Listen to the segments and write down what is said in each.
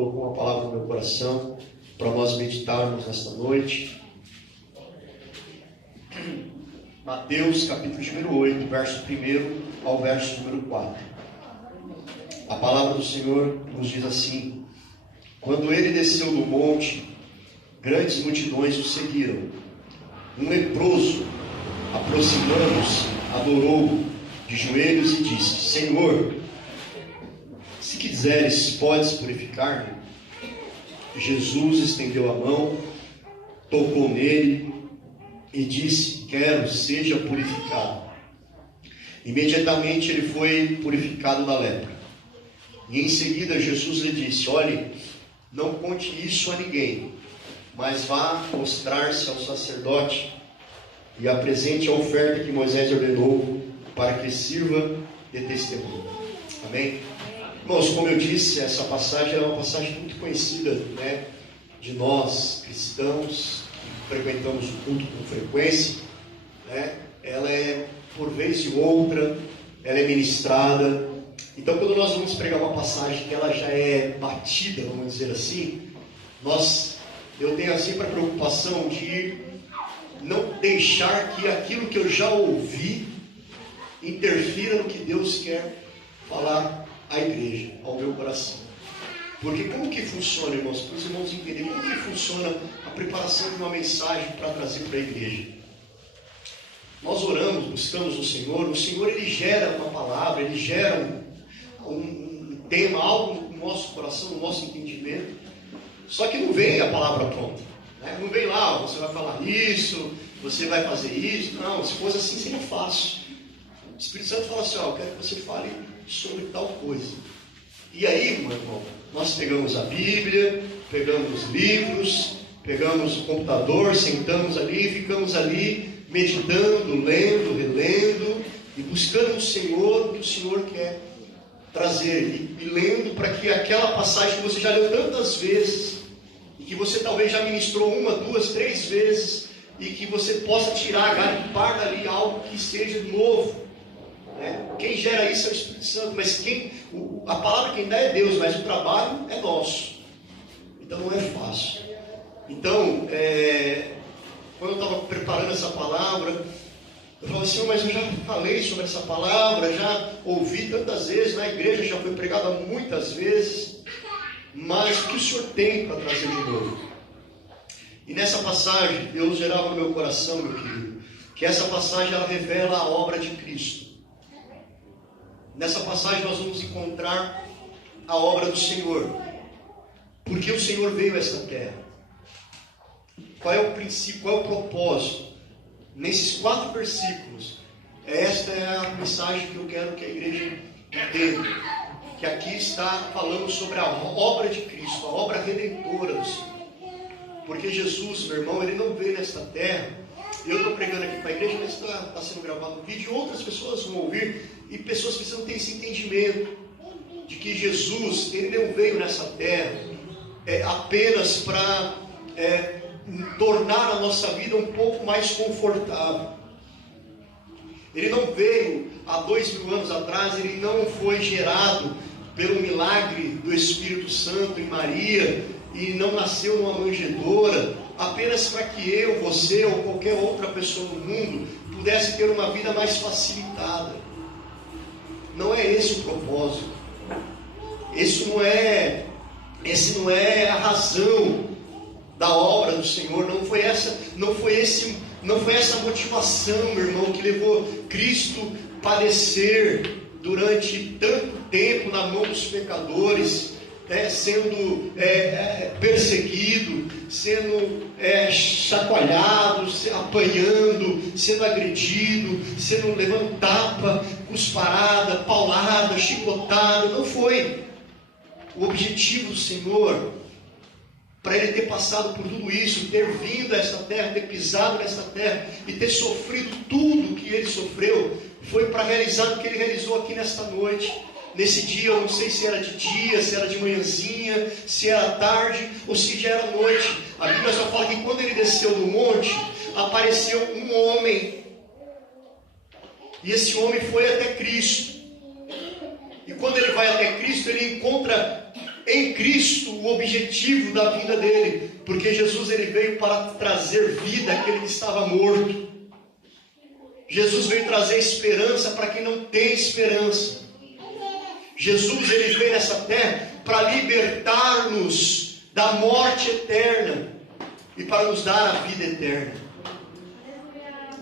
Colocou uma palavra no meu coração para nós meditarmos nesta noite. Mateus capítulo número 8, verso 1 ao verso número 4. A palavra do Senhor nos diz assim: quando ele desceu do monte, grandes multidões o seguiram. Um leproso, aproximando-se, adorou de joelhos e disse: Senhor, se quiseres, podes purificar-me. Jesus estendeu a mão, tocou nele e disse: quero, seja purificado. Imediatamente ele foi purificado da lepra. E em seguida Jesus lhe disse: olhe, não conte isso a ninguém, mas vá mostrar-se ao sacerdote e apresente a oferta que Moisés ordenou, para que sirva de testemunho. Amém? Irmãos, como eu disse, essa passagem é uma passagem muito conhecida, né, de nós cristãos que frequentamos o culto com frequência, né? Ela é, por vez e outra, ela é ministrada. Então, quando nós vamos pregar uma passagem que ela já é batida, vamos dizer assim, eu tenho sempre a preocupação de não deixar que aquilo que eu já ouvi interfira no que Deus quer falar à igreja, ao meu coração. Porque como que funciona, irmãos? Para os irmãos entenderem como que funciona a preparação de uma mensagem para trazer para a igreja. Nós oramos, buscamos o Senhor ele gera uma palavra, ele gera um tema, algo no nosso coração, no nosso entendimento. Só que não vem a palavra pronta, né? Não vem lá, você vai falar isso, você vai fazer isso. Não, se fosse assim seria fácil. O Espírito Santo fala assim: eu quero que você fale sobre tal coisa. E aí, meu irmão, nós pegamos a Bíblia, pegamos os livros, pegamos o computador, sentamos ali e ficamos ali meditando, lendo, relendo e buscando o Senhor, o que o Senhor quer trazer, e lendo para que aquela passagem que você já leu tantas vezes e que você talvez já ministrou 1, 2, 3 vezes, e que você possa tirar, garimpar dali algo que seja novo. Quem gera isso é o Espírito Santo, mas a palavra quem dá é Deus, mas o trabalho é nosso. Então não é fácil. Então, quando eu estava preparando essa palavra, eu falava assim: mas eu já falei sobre essa palavra, já ouvi tantas vezes na igreja, já foi pregada muitas vezes, mas o que o Senhor tem para trazer de novo? E nessa passagem, Deus gerava no meu coração, meu querido, que essa passagem ela revela a obra de Cristo. Nessa passagem nós vamos encontrar a obra do Senhor. Porque o Senhor veio a esta terra. Qual é o princípio, qual é o propósito? Nesses 4 versículos, esta é a mensagem que eu quero que a igreja entenda. Que aqui está falando sobre a obra de Cristo, a obra redentora do Senhor. Porque Jesus, meu irmão, ele não veio nesta terra. Eu estou pregando aqui para a igreja, mas está sendo gravado um vídeo, outras pessoas vão ouvir, e pessoas precisam ter esse entendimento de que Jesus, ele não veio nessa terra apenas para tornar a nossa vida um pouco mais confortável. Ele não veio há 2000 anos atrás, ele não foi gerado pelo milagre do Espírito Santo em Maria e não nasceu numa manjedoura apenas para que eu, você ou qualquer outra pessoa no mundo pudesse ter uma vida mais facilitada. Não é esse o propósito. Esse não é a razão da obra do Senhor. Não foi essa motivação, meu irmão, que levou Cristo a padecer durante tanto tempo na mão dos pecadores, sendo perseguido, sendo chacoalhado, apanhando, sendo agredido, sendo levando tapa, cusparada, paulada, chicotada. Não foi o objetivo do Senhor para ele ter passado por tudo isso, ter vindo a esta terra, ter pisado nesta terra e ter sofrido tudo que ele sofreu. Foi para realizar o que ele realizou aqui nesta noite. Nesse dia, eu não sei se era de dia, se era de manhãzinha, se era tarde ou se já era noite. A Bíblia só fala que quando ele desceu do monte, apareceu um homem. E esse homem foi até Cristo. E quando ele vai até Cristo, ele encontra em Cristo o objetivo da vinda dele, porque Jesus ele veio para trazer vida àquele que estava morto. Jesus veio trazer esperança para quem não tem esperança. Jesus ele veio nessa terra para libertar-nos da morte eterna e para nos dar a vida eterna.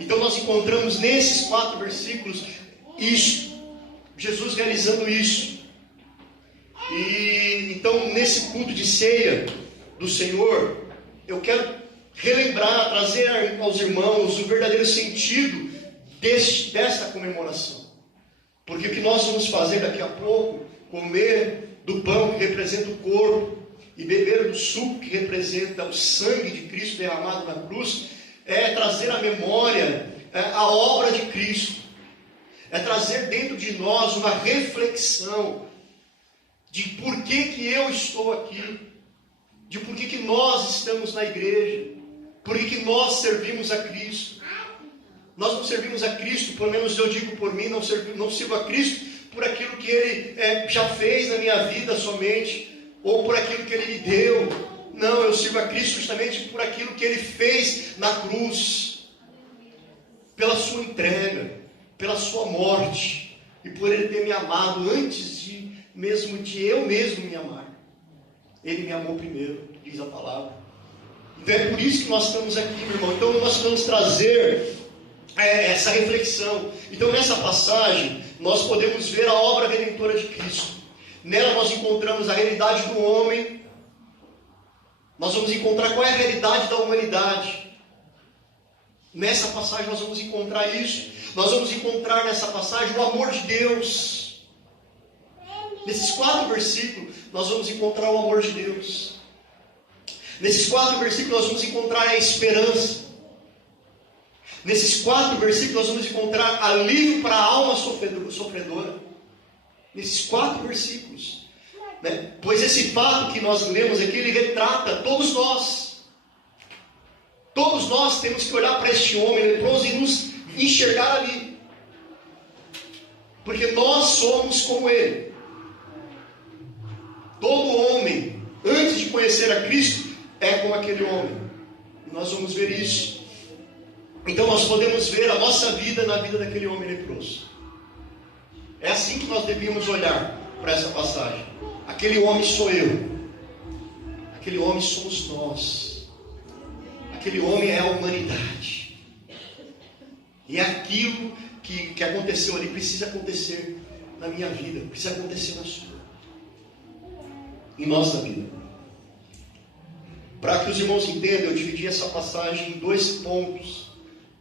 Então nós encontramos nesses 4 versículos isso, Jesus realizando isso. E então nesse culto de ceia do Senhor, eu quero relembrar, trazer aos irmãos o verdadeiro sentido desta comemoração. Porque o que nós vamos fazer daqui a pouco, comer do pão que representa o corpo e beber do suco que representa o sangue de Cristo derramado na cruz, é trazer à memória a obra de Cristo, é trazer dentro de nós uma reflexão de por que eu estou aqui, de por que nós estamos na igreja, por que nós servimos a Cristo. Nós não servimos a Cristo, pelo menos eu digo por mim, não sirvo a Cristo por aquilo que Ele já fez na minha vida somente, ou por aquilo que Ele me deu. Não, eu sirvo a Cristo justamente por aquilo que Ele fez na cruz, pela sua entrega, pela sua morte, e por Ele ter me amado antes de eu mesmo me amar. Ele me amou primeiro, diz a palavra. Então é por isso que nós estamos aqui, meu irmão. Então nós vamos trazer essa reflexão. Então nessa passagem nós podemos ver a obra redentora de Cristo. Nela nós encontramos a realidade do homem. Nós vamos encontrar qual é a realidade da humanidade. Nessa passagem nós vamos encontrar isso. Nós vamos encontrar nessa passagem o amor de Deus. Nesses 4 versículos nós vamos encontrar o amor de Deus. Nesses 4 versículos nós vamos encontrar a esperança. Nesses 4 versículos nós vamos encontrar alívio para a alma sofredora. Nesses 4 versículos. Pois esse fato que nós lemos aqui, ele retrata todos nós. Todos nós temos que olhar para este homem leproso e nos enxergar ali. Porque nós somos como ele. Todo homem, antes de conhecer a Cristo, é como aquele homem. E nós vamos ver isso. Então nós podemos ver a nossa vida na vida daquele homem leproso. É assim que nós devíamos olhar para essa passagem. Aquele homem sou eu. Aquele homem somos nós. Aquele homem é a humanidade. E é aquilo que aconteceu ali precisa acontecer na minha vida, precisa acontecer na sua, em nossa vida. Para que os irmãos entendam, eu dividi essa passagem em 2 pontos.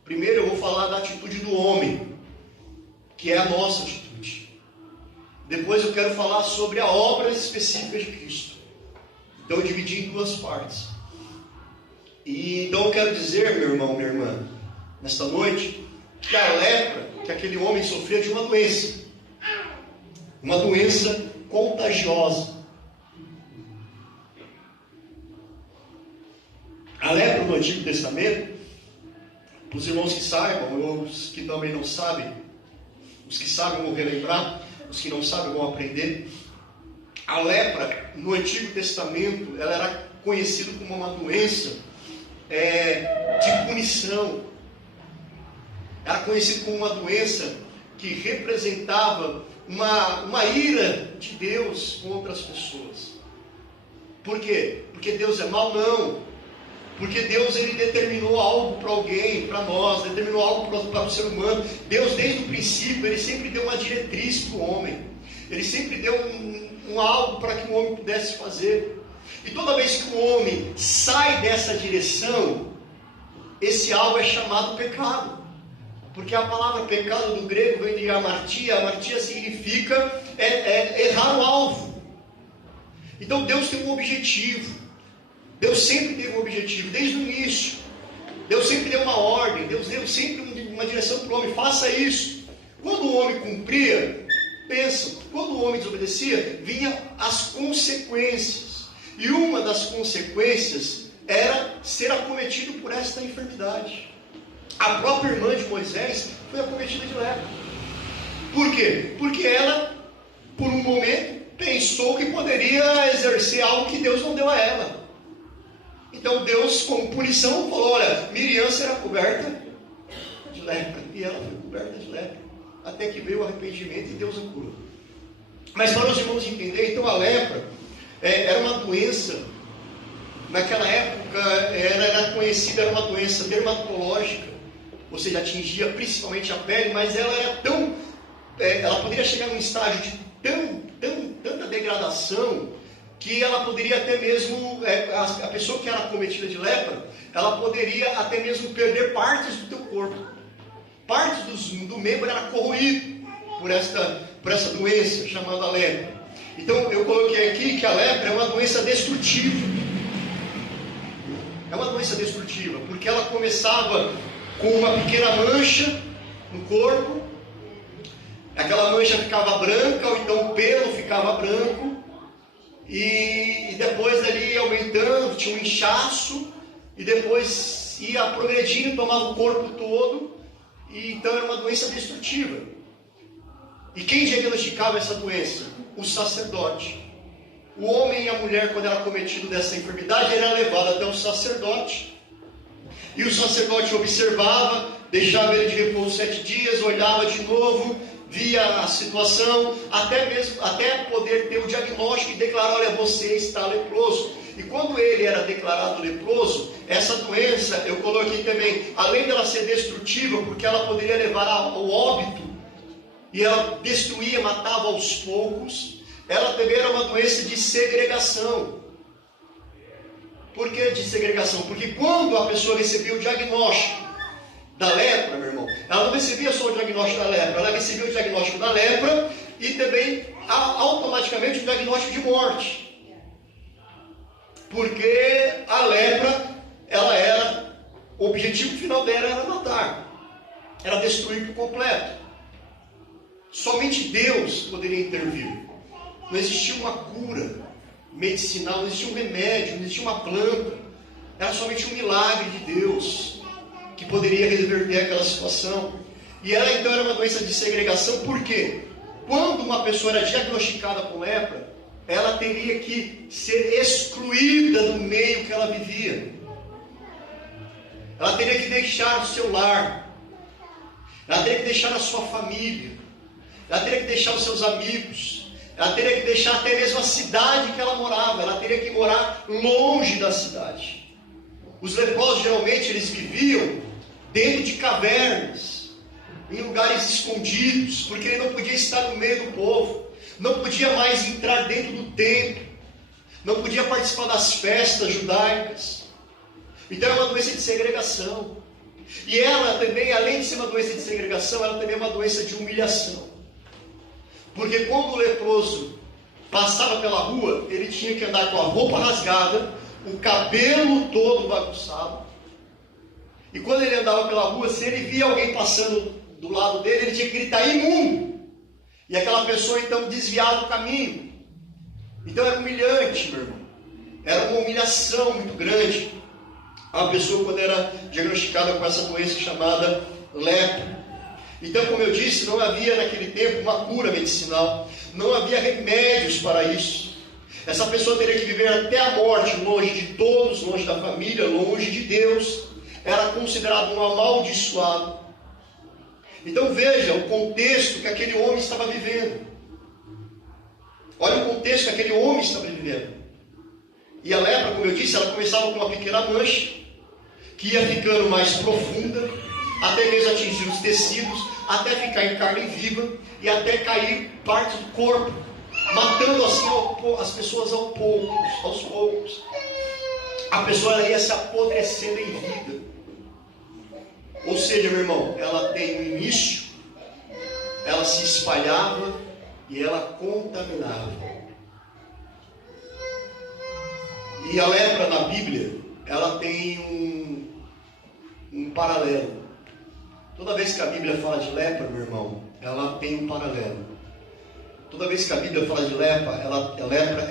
Primeiro eu vou falar da atitude do homem, que é a nossa atitude. Depois eu quero falar sobre a obra específica de Cristo. Então eu dividi em 2 partes. E então eu quero dizer, meu irmão, minha irmã, nesta noite, que a lepra que aquele homem sofria de uma doença contagiosa. A lepra no Antigo Testamento, para os irmãos que saibam, ou os que também não sabem, os que sabem vão relembrar, os que não sabem vão aprender. A lepra no Antigo Testamento, ela era conhecida como uma doença de punição. Era conhecida como uma doença que representava uma ira de Deus contra as pessoas. Por quê? Porque Deus é mau? Não. Porque Deus ele determinou algo para alguém, para nós, determinou algo para o ser humano. Deus, desde o princípio, ele sempre deu uma diretriz para o homem. Ele sempre deu algo para que o homem pudesse fazer. E toda vez que o homem sai dessa direção, esse algo é chamado pecado. Porque a palavra pecado do grego vem de amartia. Amartia significa errar o alvo. Então Deus tem um objetivo. Deus sempre teve um objetivo, desde o início. Deus sempre deu uma ordem, Deus deu sempre uma direção para o homem, faça isso. Quando o homem cumpria, pensa, quando o homem desobedecia, vinha as consequências. E uma das consequências era ser acometido por esta enfermidade. A própria irmã de Moisés foi acometida de lepra. Por quê? Porque ela, por um momento, pensou que poderia exercer algo que Deus não deu a ela. Então Deus, como punição, falou: olha, Miriam será coberta de lepra. E ela foi coberta de lepra, até que veio o arrependimento e Deus a curou. Mas para os irmãos entenderem, então a lepra era uma doença, naquela época era conhecida, era uma doença dermatológica, ou seja, atingia principalmente a pele, mas ela era tão, ela poderia chegar num estágio de tanta degradação, que ela poderia até mesmo, a pessoa que era cometida de lepra, ela poderia até mesmo perder partes do teu corpo. Partes do membro era corroído por essa doença chamada lepra. Então eu coloquei aqui que a lepra é uma doença destrutiva. É uma doença destrutiva, porque ela começava com uma pequena mancha no corpo. Aquela mancha ficava branca, ou então o pelo ficava branco. E depois ali ia aumentando, tinha um inchaço, e depois ia progredindo, tomava o corpo todo, e então era uma doença destrutiva. E quem diagnosticava essa doença? O sacerdote. O homem e a mulher, quando era cometido dessa enfermidade, era levado até o sacerdote, e o sacerdote observava, deixava ele de repouso 7 dias, olhava de novo, via a situação, até poder ter o diagnóstico e declarar: olha, você está leproso. E quando ele era declarado leproso, essa doença, eu coloquei também, além dela ser destrutiva, porque ela poderia levar ao óbito, e ela destruía, matava aos poucos, ela também era uma doença de segregação. Por que de segregação? Porque quando a pessoa recebia o diagnóstico da lepra, meu irmão, ela não recebia só o diagnóstico da lepra, ela recebia o diagnóstico da lepra e também automaticamente o diagnóstico de morte. Porque a lepra, o objetivo final dela era matar, era destruir por completo. Somente Deus poderia intervir. Não existia uma cura medicinal, não existia um remédio, não existia uma planta. Era somente um milagre de Deus que poderia reverter aquela situação. E ela então era uma doença de segregação, porque quando uma pessoa era diagnosticada com lepra, ela teria que ser excluída do meio que ela vivia. Ela teria que deixar o seu lar, ela teria que deixar a sua família, ela teria que deixar os seus amigos, ela teria que deixar até mesmo a cidade que ela morava, ela teria que morar longe da cidade. Os leprosos geralmente eles viviam dentro de cavernas, em lugares escondidos, porque ele não podia estar no meio do povo, não podia mais entrar dentro do templo, não podia participar das festas judaicas. Então é uma doença de segregação. E ela também, além de ser uma doença de segregação, ela também é uma doença de humilhação. Porque quando o leproso passava pela rua, ele tinha que andar com a roupa rasgada, o cabelo todo bagunçado. E quando ele andava pela rua, se ele via alguém passando do lado dele, ele tinha que gritar: imundo! E aquela pessoa então desviava o caminho. Então era humilhante, meu irmão. Era uma humilhação muito grande a pessoa quando era diagnosticada com essa doença chamada lepra. Então, como eu disse, não havia naquele tempo uma cura medicinal, não havia remédios para isso. Essa pessoa teria que viver até a morte, longe de todos, longe da família, longe de Deus. Era considerado um amaldiçoado. Então veja o contexto que aquele homem estava vivendo. Olha o contexto que aquele homem estava vivendo. E a lepra, como eu disse, ela começava com uma pequena mancha, que ia ficando mais profunda, até mesmo atingir os tecidos, até ficar em carne viva e até cair parte do corpo, matando assim as pessoas aos poucos. A pessoa ia se apodrecendo em vida. Ou seja, meu irmão, ela tem um início, ela se espalhava e ela contaminava. E a lepra na Bíblia, ela tem um paralelo. Toda vez que a Bíblia fala de lepra, meu irmão, ela tem um paralelo. Toda vez que a Bíblia fala de lepra,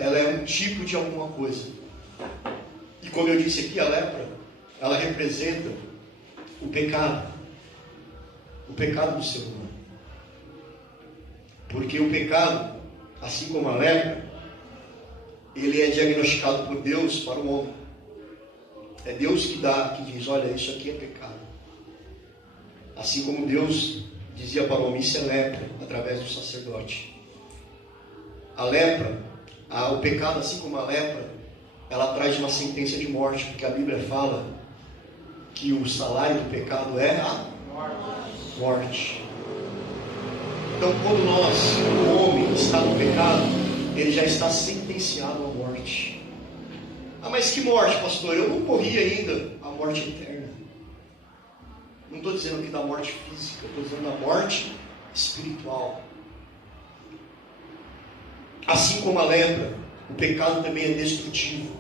ela é um tipo de alguma coisa. E como eu disse aqui, a lepra, ela representa o pecado do ser humano. Porque o pecado, assim como a lepra, ele é diagnosticado por Deus para o homem. É Deus que diz, olha, isso aqui é pecado. Assim como Deus dizia para o homem, isso é lepra, através do sacerdote. A lepra, o pecado, assim como a lepra, ela traz uma sentença de morte, porque a Bíblia fala que o salário do pecado é a morte. Então, quando o homem está no pecado, ele já está sentenciado à morte. Ah, mas que morte, pastor? Eu não morri ainda. A morte eterna. Não estou dizendo aqui da morte física, estou dizendo da morte espiritual. Assim como a lepra, o pecado também é destrutivo.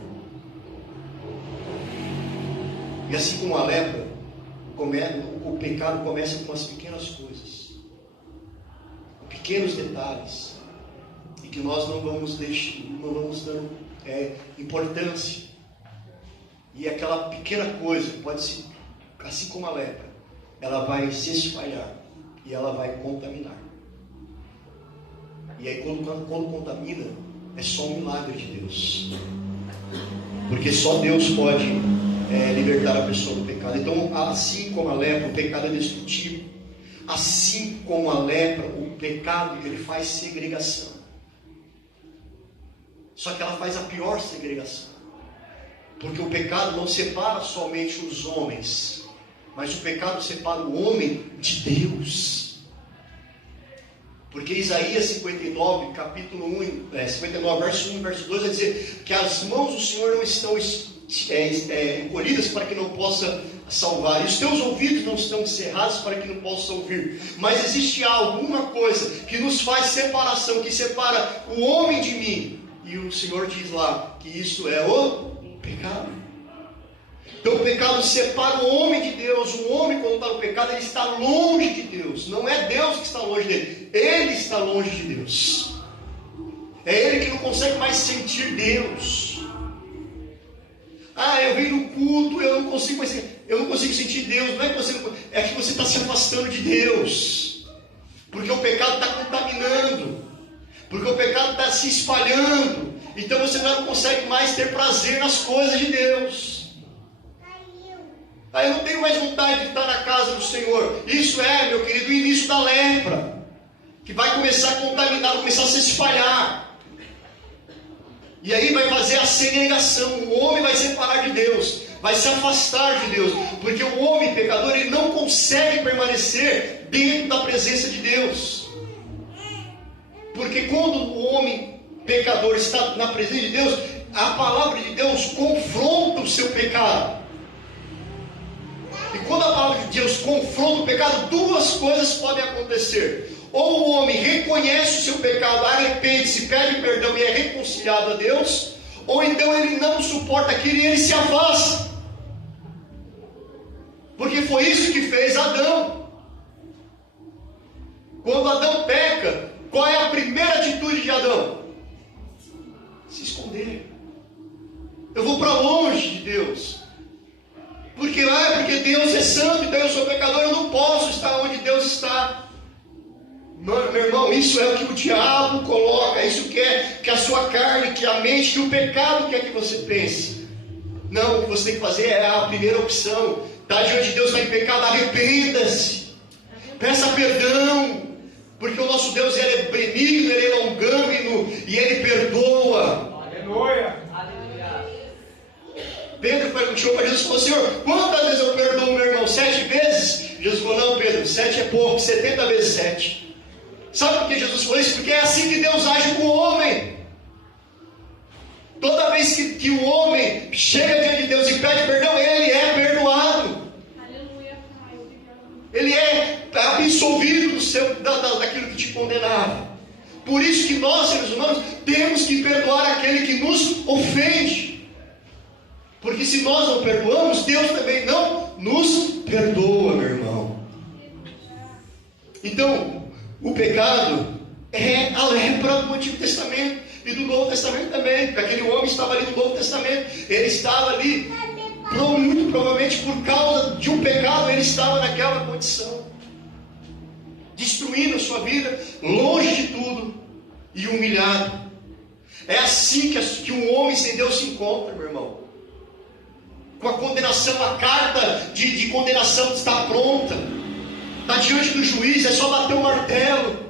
E assim como a lepra, o pecado começa com as pequenas coisas, com pequenos detalhes, e que nós não vamos dando importância. E aquela pequena coisa pode ser, assim como a lepra, ela vai se espalhar e ela vai contaminar. E aí quando contamina, é só um milagre de Deus, porque só Deus pode libertar a pessoa do pecado. Então, assim como a lepra, o pecado é destrutivo. Assim como a lepra, o pecado, ele faz segregação. Só que ela faz a pior segregação, porque o pecado não separa somente os homens, mas o pecado separa o homem de Deus. Porque Isaías 59, capítulo 59, verso 1 e verso 2, vai dizer que as mãos do Senhor não estão encolhidas para que não possa salvar, e os teus ouvidos não estão cerrados para que não possa ouvir. Mas existe alguma coisa que nos faz separação, que separa o homem de mim. E o Senhor diz lá que isso é o pecado. Então o pecado separa o homem de Deus. O homem, quando está no pecado, ele está longe de Deus. Não é Deus que está longe dele, ele está longe de Deus. É ele que não consegue mais sentir Deus. Eu venho no culto, eu não consigo sentir Deus. Não é que você está se afastando de Deus, porque o pecado está contaminando, porque o pecado está se espalhando. Então você não consegue mais ter prazer nas coisas de Deus. Eu não tenho mais vontade de estar na casa do Senhor. Isso é, meu querido, o início da lepra, que vai começar a contaminar, vai começar a se espalhar. E aí vai fazer a segregação. O homem vai separar de Deus, vai se afastar de Deus, porque o homem pecador, ele não consegue permanecer dentro da presença de Deus. Porque quando o homem pecador está na presença de Deus, a palavra de Deus confronta o seu pecado. E quando a palavra de Deus confronta o pecado, duas coisas podem acontecer. Ou o homem reconhece o seu pecado, arrepende-se, pede perdão e é reconciliado a Deus, ou então ele não suporta aquilo e ele se afasta. Porque foi isso que fez Adão. Quando Adão peca, qual é a primeira atitude de Adão? Se esconder. Eu vou para longe de Deus. Porque Deus é santo, então eu sou pecador, eu não posso estar onde Deus está. Meu irmão, isso é o que o diabo coloca, isso que a sua carne, que a mente, que o pecado quer que você pense. Não, o que você tem que fazer é a primeira opção. Está diante de Deus, está em pecado, arrependa-se. Peça perdão. Porque o nosso Deus, ele é benigno, ele é longânimo e ele perdoa. Aleluia. Pedro perguntou para Jesus e falou: Senhor, quantas vezes eu perdoo meu irmão? 7 vezes? Jesus falou: não, Pedro, 7 é pouco, 70 vezes 7. Sabe por que Jesus falou isso? Porque é assim que Deus age com o homem. Toda vez que o homem chega diante de Deus e pede perdão, ele é perdoado. Aleluia. Ele é absolvido daquilo que te condenava. Por isso que nós, seres humanos, temos que perdoar aquele que nos ofende. Porque se nós não perdoamos, Deus também não nos perdoa, meu irmão. Então, o pecado é a lepra do Antigo Testamento e do Novo Testamento também. Porque aquele homem estava ali no Novo Testamento. Ele estava ali, muito provavelmente por causa de um pecado, ele estava naquela condição, destruindo a sua vida, longe de tudo. e humilhado. É assim que um homem sem Deus se encontra, meu irmão. Com a condenação, a carta de condenação está pronta. Está diante do juiz, é só bater o martelo.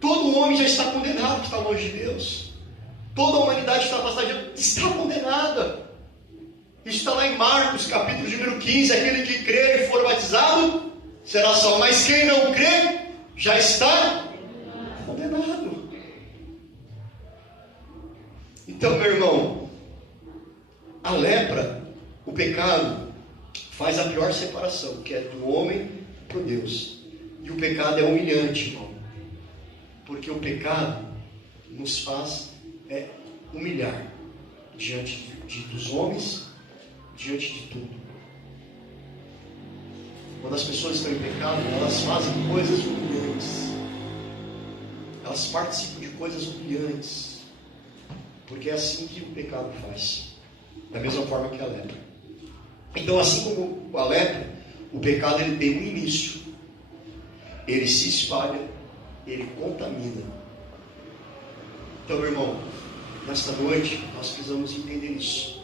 Todo homem já está condenado que está longe de Deus. Toda a humanidade está afastada de Deus, está condenada. Isso está lá em Marcos, capítulo de número 15. Aquele que crer e for batizado será salvo, mas quem não crê já está condenado. Então, meu irmão, a lepra, o pecado, faz a pior separação, que é do homem para Deus. E o pecado é humilhante, irmão. Porque o pecado nos faz humilhar diante dos homens, diante de tudo. Quando as pessoas estão em pecado, elas fazem coisas humilhantes. Elas participam de coisas humilhantes. Porque é assim que o pecado faz. Da mesma forma que a lepra. Então, assim como a lepra, o pecado ele tem um início. Ele se espalha, ele contamina. Então, meu irmão, nesta noite nós precisamos entender isso.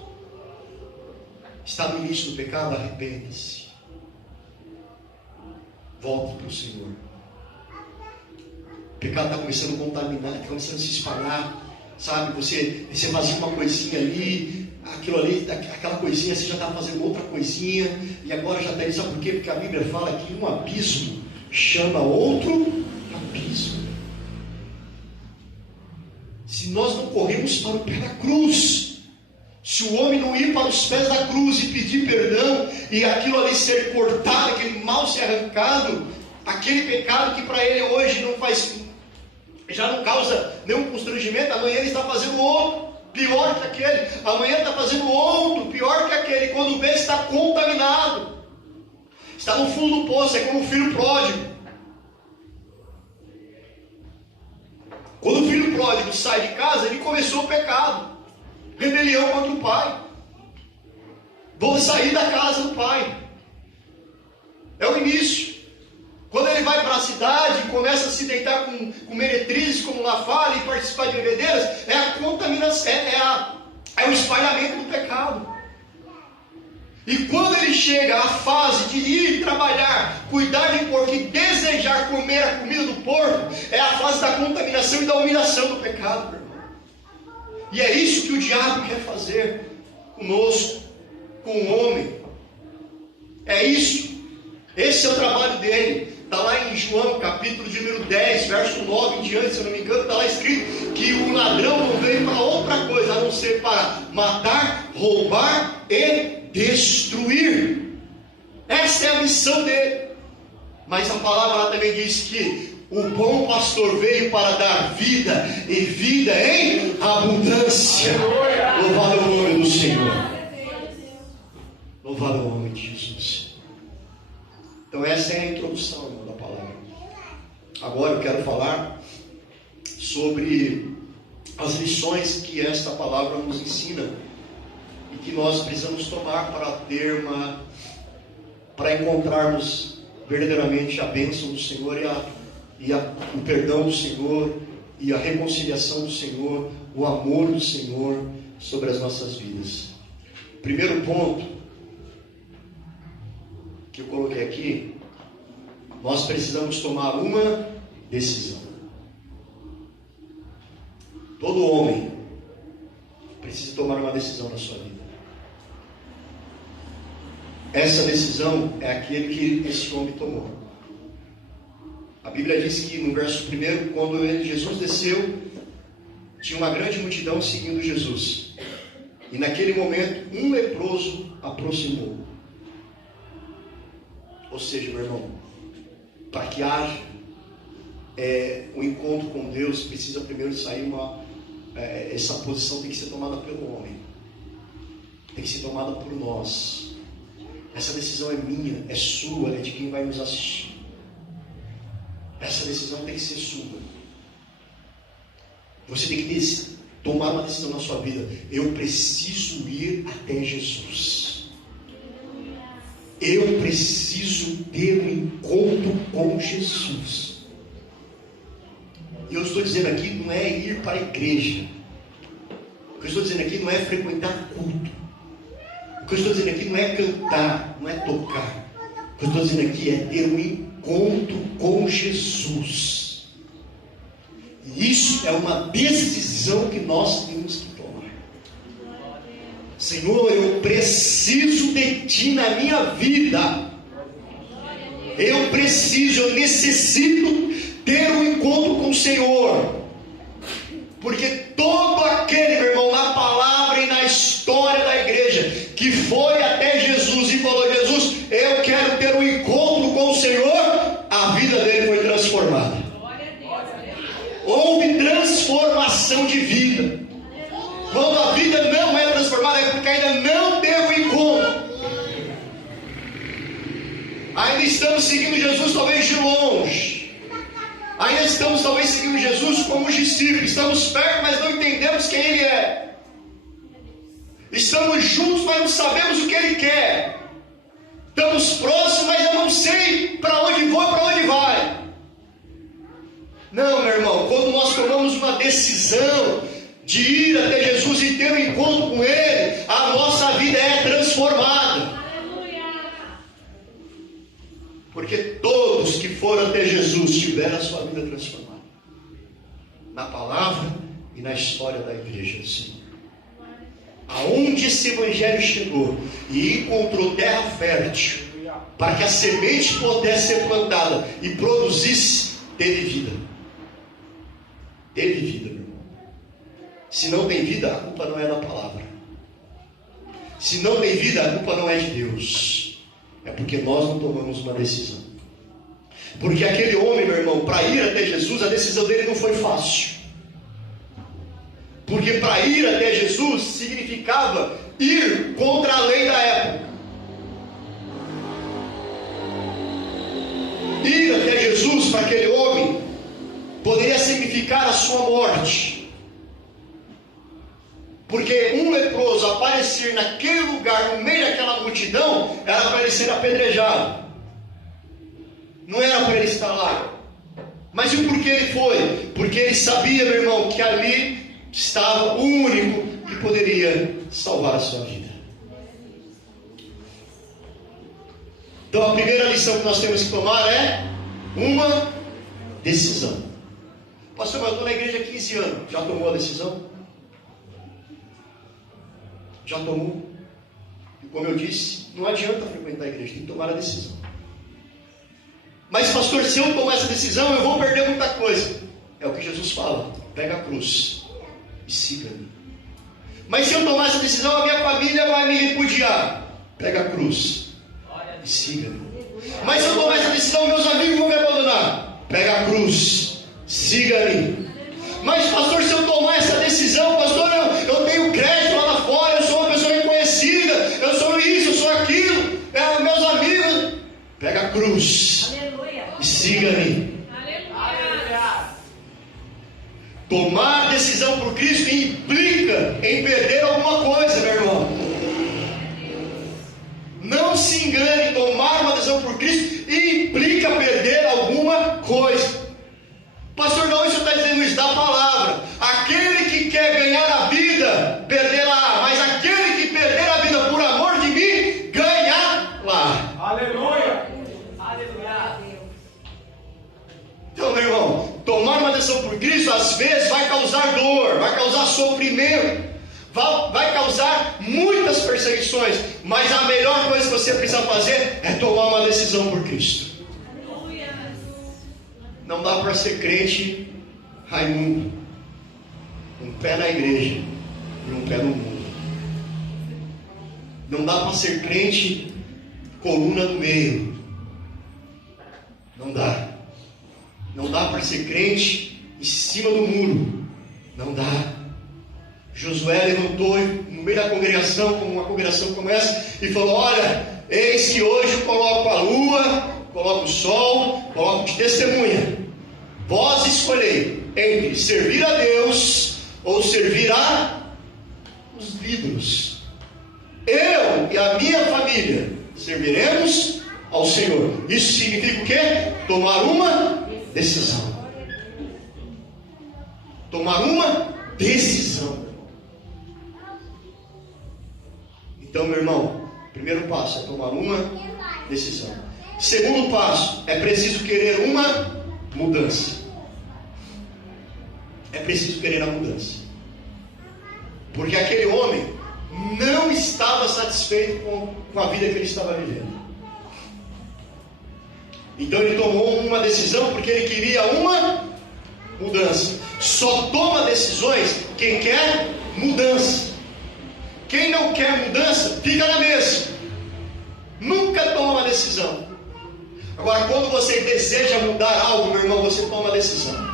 Está no início do pecado, arrependa-se. Volte para o Senhor. O pecado está começando a contaminar, está começando a se espalhar. Sabe, você fazia uma coisinha ali, aquilo ali, aquela coisinha, você já está fazendo outra coisinha, e agora já está. Sabe por quê? Porque a Bíblia fala que um abismo chama outro abismo. Se nós não corremos para o pé da cruz, se o homem não ir para os pés da cruz e pedir perdão, e aquilo ali ser cortado, aquele mal ser arrancado, aquele pecado que para ele hoje não faz, já não causa nenhum constrangimento, amanhã ele está fazendo outro pior que aquele, amanhã está fazendo outro pior que aquele, quando vê está contaminado, está no fundo do poço, é como o filho pródigo. Quando o filho pródigo sai de casa, ele começou o pecado, rebelião contra o pai, vou sair da casa do pai, é o início. Quando ele vai para a cidade e começa a se deitar com meretrizes, como lá fala, e participar de bebedeiras, é a contaminação, é o espalhamento do pecado. E quando ele chega à fase de ir trabalhar, cuidar de porco e desejar comer a comida do porco, é a fase da contaminação e da humilhação do pecado, meu irmão. E é isso que o diabo quer fazer conosco, com o homem. É isso. Esse é o trabalho dele. Está lá em João, capítulo de número 10, verso 9 em diante, se eu não me engano, está lá escrito que o ladrão não veio para outra coisa, a não ser para matar, roubar e destruir. Essa é a missão dele. Mas a palavra lá também diz que o bom pastor veio para dar vida, e vida em abundância. Louvado é o nome do Senhor. Louvado é o nome de Jesus. Então essa é a introdução, irmão, da palavra. Agora eu quero falar sobre as lições que esta palavra nos ensina e que nós precisamos tomar para encontrarmos verdadeiramente a bênção do Senhor e o perdão do Senhor e a reconciliação do Senhor, o amor do Senhor sobre as nossas vidas. Primeiro ponto que eu coloquei aqui, nós precisamos tomar uma decisão. Todo homem precisa tomar uma decisão na sua vida. Essa decisão é aquele que esse homem tomou. A Bíblia diz que no verso 1, quando Jesus desceu, tinha uma grande multidão seguindo Jesus. E naquele momento, um leproso aproximou. Ou seja, meu irmão, para que haja um encontro com Deus, precisa primeiro sair essa posição tem que ser tomada pelo homem, tem que ser tomada por nós. Essa decisão é minha, é sua, é de quem vai nos assistir. Essa decisão tem que ser sua. Você tem que tomar uma decisão na sua vida. Eu preciso ir até Jesus. Eu preciso ter um encontro com Jesus. E eu estou dizendo aqui, não é ir para a igreja. O que eu estou dizendo aqui não é frequentar culto. O que eu estou dizendo aqui não é cantar, não é tocar. O que eu estou dizendo aqui é ter um encontro com Jesus. E isso é uma decisão que nós temos que tomar. Senhor, eu preciso de Ti na minha vida. Eu necessito ter um encontro com o Senhor. Porque todo aquele, meu irmão, na palavra e na história da igreja, que foi até Jesus e falou: Jesus, eu quero ter um encontro com o Senhor, a vida dele foi transformada. Houve transformação de vida. Quando a vida não é transformada, é porque ainda não teve um encontro. Ainda estamos seguindo Jesus talvez de longe. Ainda estamos talvez seguindo Jesus como os discípulos. Estamos perto, mas não entendemos quem Ele é. Estamos juntos, mas não sabemos o que Ele quer. Estamos próximos, mas eu não sei para onde vou, para onde vai. Não, meu irmão, quando nós tomamos uma decisão de ir até Jesus e ter um encontro com Ele, a nossa vida é transformada. Porque todos que foram até Jesus tiveram a sua vida transformada. Na palavra e na história da igreja do Senhor. Aonde esse evangelho chegou e encontrou terra fértil, para que a semente pudesse ser plantada e produzisse, teve vida. Teve vida, meu irmão. Se não tem vida, a culpa não é da palavra. Se não tem vida, a culpa não é de Deus. É porque nós não tomamos uma decisão. Porque aquele homem, meu irmão, para ir até Jesus, a decisão dele não foi fácil. Porque para ir até Jesus significava ir contra a lei da época. Ir até Jesus para aquele homem poderia significar a sua morte. Porque um leproso aparecer naquele lugar, no meio daquela multidão, era para ele ser apedrejado. Não era para ele estar lá. Mas e por que ele foi? Porque ele sabia, meu irmão, que ali estava o único que poderia salvar a sua vida. Então a primeira lição que nós temos que tomar é uma decisão. Pastor, mas eu estou na igreja há 15 anos. Já tomou a decisão? Já tomou? E como eu disse, não adianta frequentar a igreja, tem que tomar a decisão. Mas pastor, se eu tomar essa decisão, eu vou perder muita coisa. É o que Jesus fala: pega a cruz e siga-me. Mas se eu tomar essa decisão, a minha família vai me repudiar. Pega a cruz e siga-me. Mas se eu tomar essa decisão, meus amigos vão me abandonar. Pega a cruz, siga-me. Mas pastor, se eu tomar essa decisão, pastor, eu tenho crédito lá fora, eu sou uma pessoa reconhecida, eu sou isso, eu sou aquilo, meus amigos. Pega a cruz. Aleluia. E siga-me. Tomar decisão por Cristo implica em perder alguma coisa, meu irmão. Não se engane, tomar uma decisão por Cristo implica perder alguma coisa. Pastor, não, isso está dizendo isso da palavra. Aquele que quer ganhar a vida, perderá. Mas aquele que perder a vida por amor de mim, ganhará. Aleluia. Aleluia. Então, meu irmão, tomar uma decisão por Cristo, às vezes, vai causar dor, vai causar sofrimento, vai causar muitas perseguições. Mas a melhor coisa que você precisa fazer é tomar uma decisão por Cristo. Não dá para ser crente Raimundo, um pé na igreja e um pé no mundo. Não dá para ser crente coluna do meio. Não dá. Não dá para ser crente em cima do muro. Não dá. Josué levantou no meio da congregação, como uma congregação como essa, e falou: olha, eis que hoje coloco a lua, coloco o sol, coloco de testemunha. Vós escolhei entre servir a Deus ou servir a os ídolos. Eu e a minha família serviremos ao Senhor. Isso significa o quê? Tomar uma decisão. tomar uma decisão. Então, meu irmão, primeiro passo é tomar uma decisão. Segundo passo, é preciso querer uma mudança. É preciso querer a mudança. Porque aquele homem não estava satisfeito com a vida que ele estava vivendo. Então ele tomou uma decisão porque ele queria uma mudança. Só toma decisões quem quer mudança. Quem não quer mudança, fica na mesma. Nunca toma uma decisão. Agora, quando você deseja mudar algo, meu irmão, você toma uma decisão.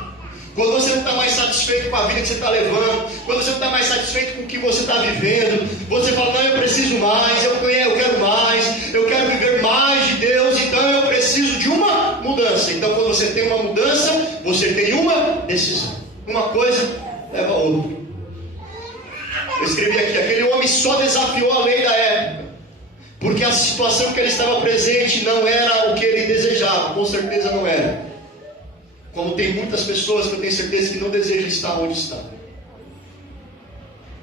Quando você não está mais satisfeito com a vida que você está levando, quando você não está mais satisfeito com o que você está vivendo, você fala, não, eu preciso mais, eu quero mais, eu quero viver mais de Deus, então eu preciso de uma mudança. Então, quando você tem uma mudança, você tem uma decisão. Uma coisa leva a outra. Eu escrevi aqui, aquele homem só desafiou a lei da época, porque a situação que ele estava presente não era o que ele desejava, com certeza não era. Como tem muitas pessoas que eu tenho certeza que não desejam estar onde está,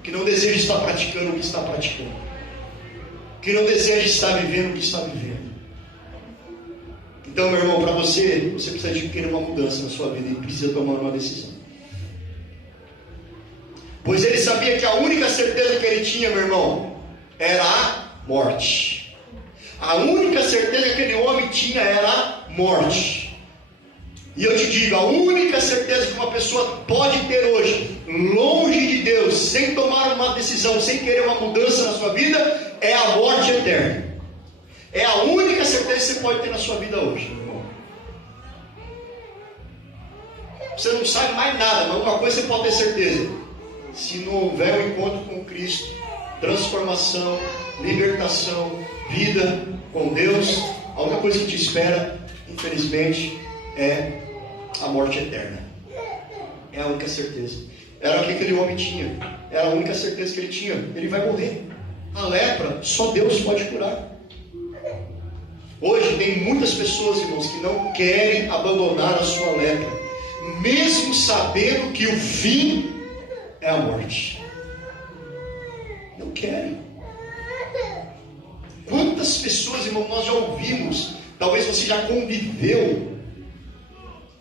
que não desejam estar praticando o que está praticando, que não desejam estar vivendo o que está vivendo. Então, meu irmão, para você precisa de querer uma mudança na sua vida e precisa tomar uma decisão. Pois ele sabia que a única certeza que ele tinha, meu irmão, era a morte. A única certeza que aquele homem tinha era a morte. E eu te digo, a única certeza que uma pessoa pode ter hoje, longe de Deus, sem tomar uma decisão, sem querer uma mudança na sua vida, é a morte eterna. É a única certeza que você pode ter na sua vida hoje, meu irmão. Você não sabe mais nada, mas uma coisa você pode ter certeza: se não houver um encontro com Cristo, transformação, libertação, vida com Deus, a única coisa que te espera, infelizmente, é a morte eterna. É a única certeza. Era o que aquele homem tinha. Era a única certeza que ele tinha. Ele vai morrer. A lepra, só Deus pode curar. Hoje tem muitas pessoas, irmãos, que não querem abandonar a sua lepra, mesmo sabendo que o fim é a morte. Não querem. Quantas pessoas, irmão, nós já ouvimos, talvez você já conviveu,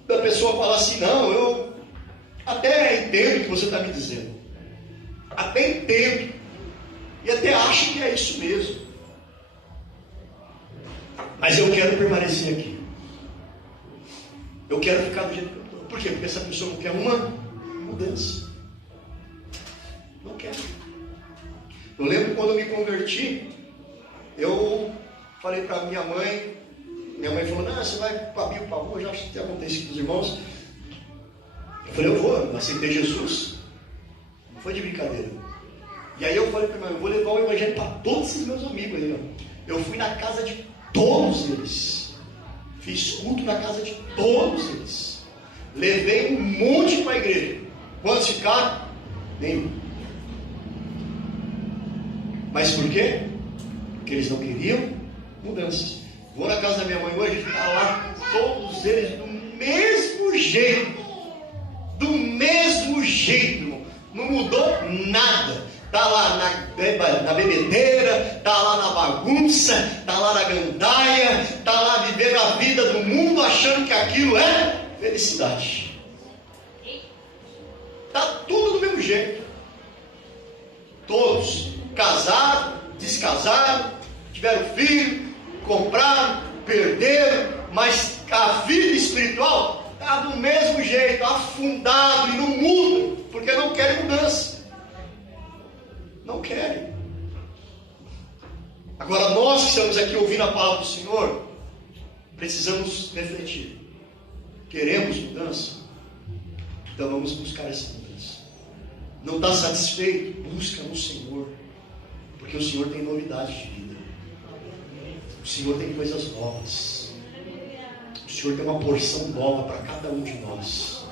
da pessoa falar assim, não, eu até entendo o que você está me dizendo, até entendo, e até acho que é isso mesmo, mas eu quero permanecer aqui, eu quero ficar do jeito que eu estou. Por quê? Porque essa pessoa não quer uma mudança, não quer. Eu lembro quando eu me converti, eu falei para minha mãe falou, não, você vai para a Bio, eu já acho que tem acontecido com os irmãos. Eu falei, eu vou, eu aceitei Jesus. Não foi de brincadeira. E aí eu falei para minha mãe, eu vou levar o evangelho para todos esses meus amigos aí, ó. Eu fui na casa de todos eles. Fiz culto na casa de todos eles. Levei um monte para a igreja. Quantos ficaram? Nenhum. Mas por quê? Porque eles não queriam mudanças. Vou na casa da minha mãe hoje, está lá todos eles do mesmo jeito. Do mesmo jeito, irmão. Não mudou nada. Está lá na bebedeira, está lá na bagunça, está lá na gandaia, está lá vivendo a vida do mundo, achando que aquilo é felicidade. Está tudo do mesmo jeito. Todos casaram, descasaram, tiveram filho, compraram, perderam, mas a vida espiritual está do mesmo jeito, afundado e não muda, porque não querem mudança. Não querem. Agora nós que estamos aqui ouvindo a palavra do Senhor, precisamos refletir. Queremos mudança? Então vamos buscar essa mudança. Não está satisfeito? Busca no Senhor, porque o Senhor tem novidades de vida. O Senhor tem coisas novas. O Senhor tem uma porção nova para cada um de nós.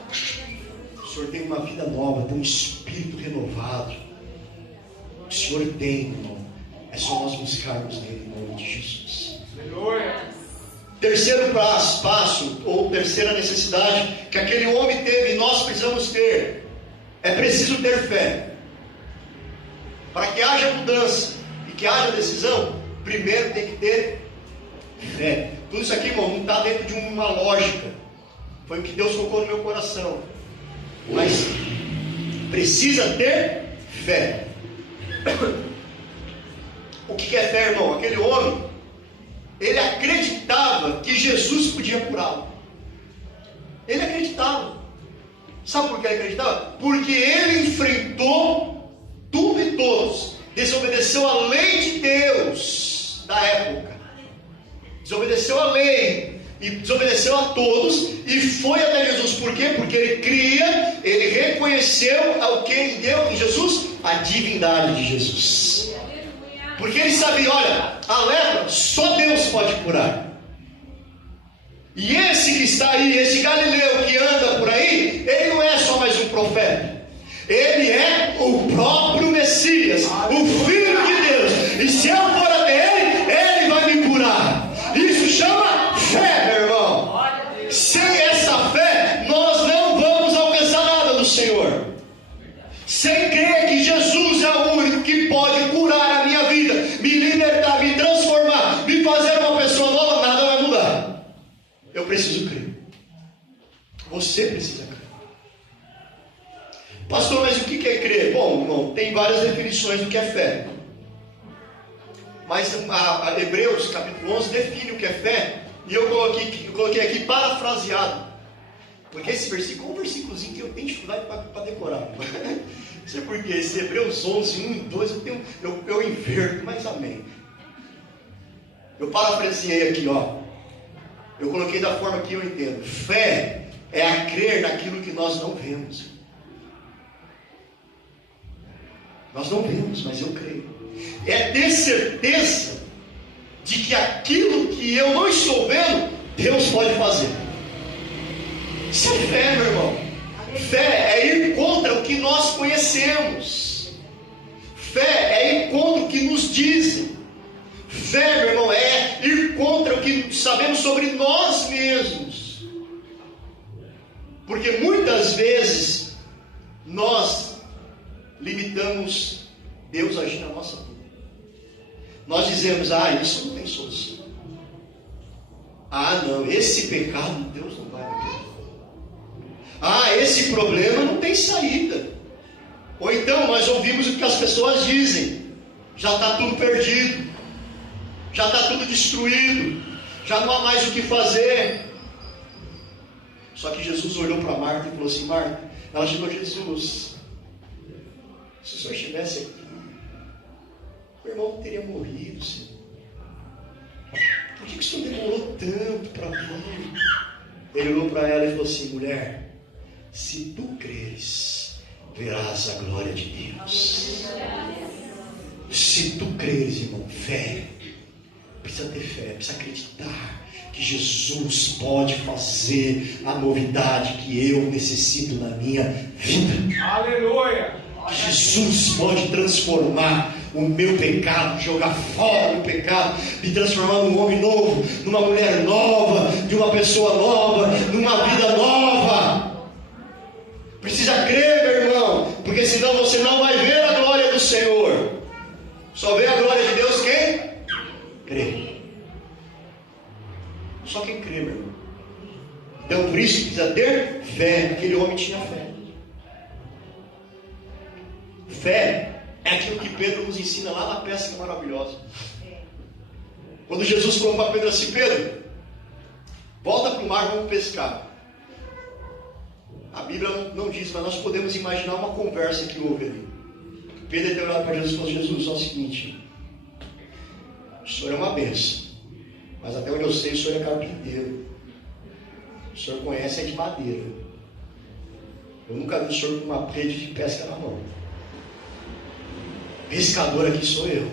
O Senhor tem uma vida nova, tem um espírito renovado. O Senhor tem, irmão. É só nós buscarmos nele em nome de Jesus. Terceiro passo, ou terceira necessidade que aquele homem teve e nós precisamos ter, É preciso ter fé. Para que haja mudança e que haja decisão, primeiro tem que ter fé. Tudo isso aqui, irmão, não está dentro de uma lógica. Foi o que Deus colocou no meu coração. Mas precisa ter fé. O que é fé, irmão? Aquele homem, ele acreditava que Jesus podia curá-lo. Ele acreditava. Sabe por que ele acreditava? Porque ele enfrentou tudo e todos. Desobedeceu a lei de Deus da época. Desobedeceu a lei e desobedeceu a todos e foi até Jesus. Por quê? Porque ele cria, ele reconheceu ao que ele deu em Jesus, a divindade de Jesus. Porque ele sabia, olha, a lepra só Deus pode curar. E esse que está aí, esse Galileu que anda por aí, ele não é só mais um profeta. Ele é o próprio Messias, o Filho de Deus. E se eu for até ele, ele vai me curar. Isso chama fé, meu irmão. Sem essa fé, nós não vamos alcançar nada do Senhor. Sem crer que Jesus é o único que pode curar a minha vida, me libertar, me transformar, me fazer uma pessoa nova, nada vai mudar. Eu preciso crer. Você precisa crer. Pastor, mas o que é crer? Bom, irmão, tem várias definições do que é fé. Mas a Hebreus, capítulo 11, define o que é fé. E eu coloquei aqui parafraseado. Porque esse versículo é um versículozinho que eu tenho dificuldade para decorar. Não sei porquê. Esse Hebreus 11, 1 e 2, eu inverto, mas amém. Eu parafraseei aqui, ó. Eu coloquei da forma que eu entendo. Fé é a crer naquilo que nós não vemos. Nós não vemos, mas eu creio. É ter certeza de que aquilo que eu não estou vendo, Deus pode fazer. Isso é fé, meu irmão. Fé é ir contra o que nós conhecemos. Fé é ir contra o que nos dizem. Fé, meu irmão, é ir contra o que sabemos sobre nós mesmos. Porque muitas vezes nós limitamos Deus agir na nossa vida. Nós dizemos, isso não tem solução. Não, esse pecado Deus não vai me perdoar. Esse problema não tem saída. Ou então nós ouvimos o que as pessoas dizem. Já está tudo perdido. Já está tudo destruído. Já não há mais o que fazer. Só que Jesus olhou para Marta e falou assim, Marta, ela chegou a Jesus. Se o Senhor estivesse aqui, meu irmão não teria morrido, Senhor. Por que o Senhor demorou tanto para vir? Ele olhou para ela e falou assim, mulher, se tu creres, verás a glória de Deus. Se tu creres, irmão, fé. Precisa ter fé, precisa acreditar que Jesus pode fazer a novidade que eu necessito na minha vida. Aleluia! Jesus pode transformar o meu pecado, jogar fora o pecado, me transformar num homem novo, numa mulher nova, de uma pessoa nova, numa vida nova. Precisa crer, meu irmão, porque senão você não vai ver a glória do Senhor. Só vê a glória de Deus quem? Crê. Só quem crê, meu irmão. Então por isso precisa ter fé. Aquele homem tinha fé. Fé é aquilo que Pedro nos ensina lá na pesca maravilhosa. Quando Jesus falou para Pedro assim, Pedro, volta para o mar, vamos pescar. A Bíblia não diz, mas nós podemos imaginar uma conversa que houve ali. Pedro tem olhado para Jesus e falou, Jesus, é o seguinte, o Senhor é uma bênção, mas até onde eu sei, o Senhor é carpinteiro. O Senhor conhece é de madeira. Eu nunca vi o Senhor com uma rede de pesca na mão. Pescador aqui sou eu.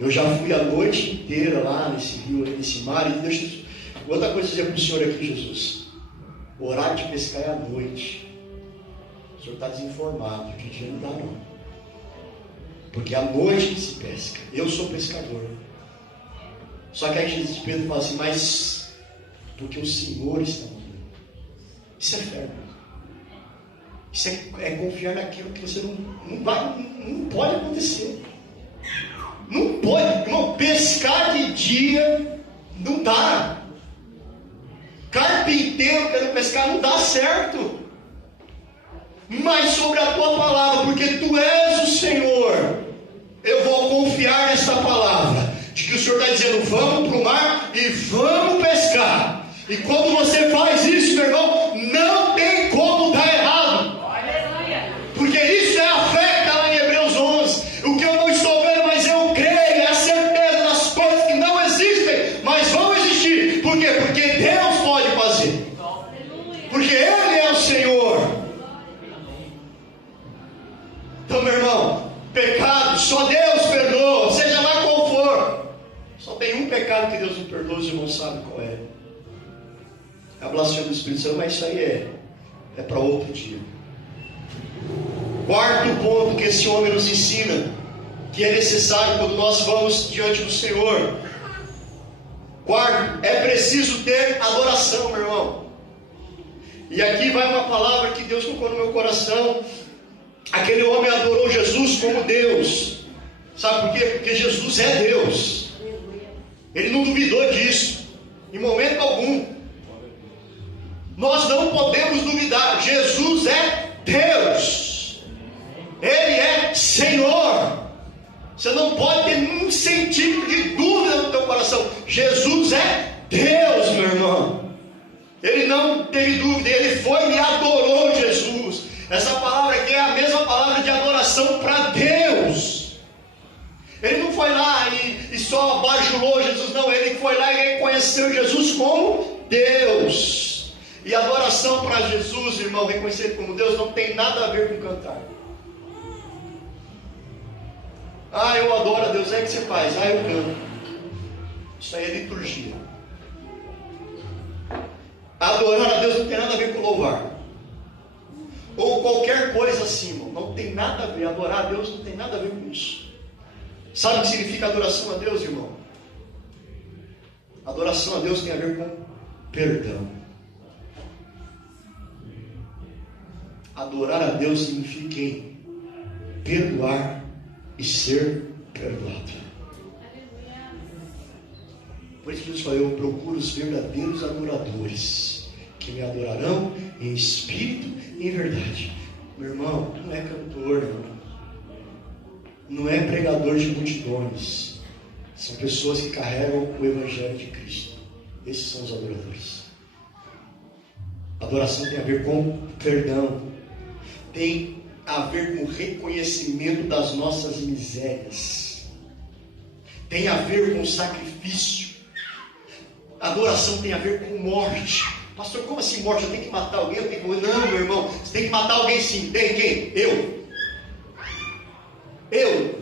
Eu já fui a noite inteira lá nesse rio, nesse mar, e Deus. Outra coisa dizer para o Senhor aqui, Jesus. O horário de pescar é à noite. O Senhor está desinformado, de dia não dá não. Porque à noite que se pesca. Eu sou pescador. Só que aí Jesus Pedro fala assim, mas porque o Senhor está mandando. Isso é fé, irmão. Isso é confiar naquilo que você não pode acontecer. Não pode, irmão, pescar de dia não dá. Carpinteiro querendo pescar não dá certo. Mas sobre a tua palavra, porque tu és o Senhor, eu vou confiar nessa palavra, de que o Senhor está dizendo, vamos para o mar e vamos pescar. E quando você faz isso, meu irmão, não tem como dar errado. Porque isso é a fé que está lá em Hebreus 11. O que eu não estou vendo, mas eu creio, é a certeza das coisas que não existem, mas vão existir. Por quê? Porque Deus pode fazer. Porque Ele é o Senhor. Então, meu irmão, pecado, só Deus perdoa, seja lá qual for. Só tem um pecado que Deus não perdoa, os irmãos sabem qual é. É a blasfêmia do Espírito Santo, mas isso aí é para outro dia. Quarto ponto que esse homem nos ensina, que é necessário quando nós vamos diante do Senhor. Quarto, é preciso ter adoração, meu irmão. E aqui vai uma palavra que Deus colocou no meu coração. Aquele homem adorou Jesus como Deus. Sabe por quê? Porque Jesus é Deus. Ele não duvidou disso, em momento algum. Nós não podemos duvidar. Jesus é Deus. Ele é Senhor. Você não pode ter nenhum centímetro de dúvida no teu coração. Jesus é Deus, meu irmão. Ele não teve dúvida. Ele foi e adorou Jesus. Essa palavra aqui é a mesma palavra de adoração para Deus. Ele não foi lá e só bajulou Jesus, não. Ele foi lá e reconheceu Jesus como Deus. E adoração para Jesus, irmão, reconhecer Ele como Deus, não tem nada a ver com cantar. Ah, eu adoro a Deus, é que você faz. Ah, eu canto. Isso aí é liturgia. Adorar a Deus não tem nada a ver com louvar. Ou qualquer coisa assim, irmão. Não tem nada a ver. Adorar a Deus não tem nada a ver com isso. Sabe o que significa adoração a Deus, irmão? Adoração a Deus tem a ver com perdão. Adorar a Deus significa em perdoar e ser perdoado. Por isso que Jesus falou, eu procuro os verdadeiros adoradores, que me adorarão em espírito e em verdade. Meu irmão, não é cantor, não é pregador de multidões. São pessoas que carregam o Evangelho de Cristo. Esses são os adoradores. Adoração tem a ver com perdão. Tem a ver com o reconhecimento das nossas misérias. Tem a ver com sacrifício. Adoração tem a ver com morte. Pastor, como assim morte? Eu tenho que matar alguém? Eu tenho que... Não, meu irmão. Você tem que matar alguém sim. Tem quem? Eu.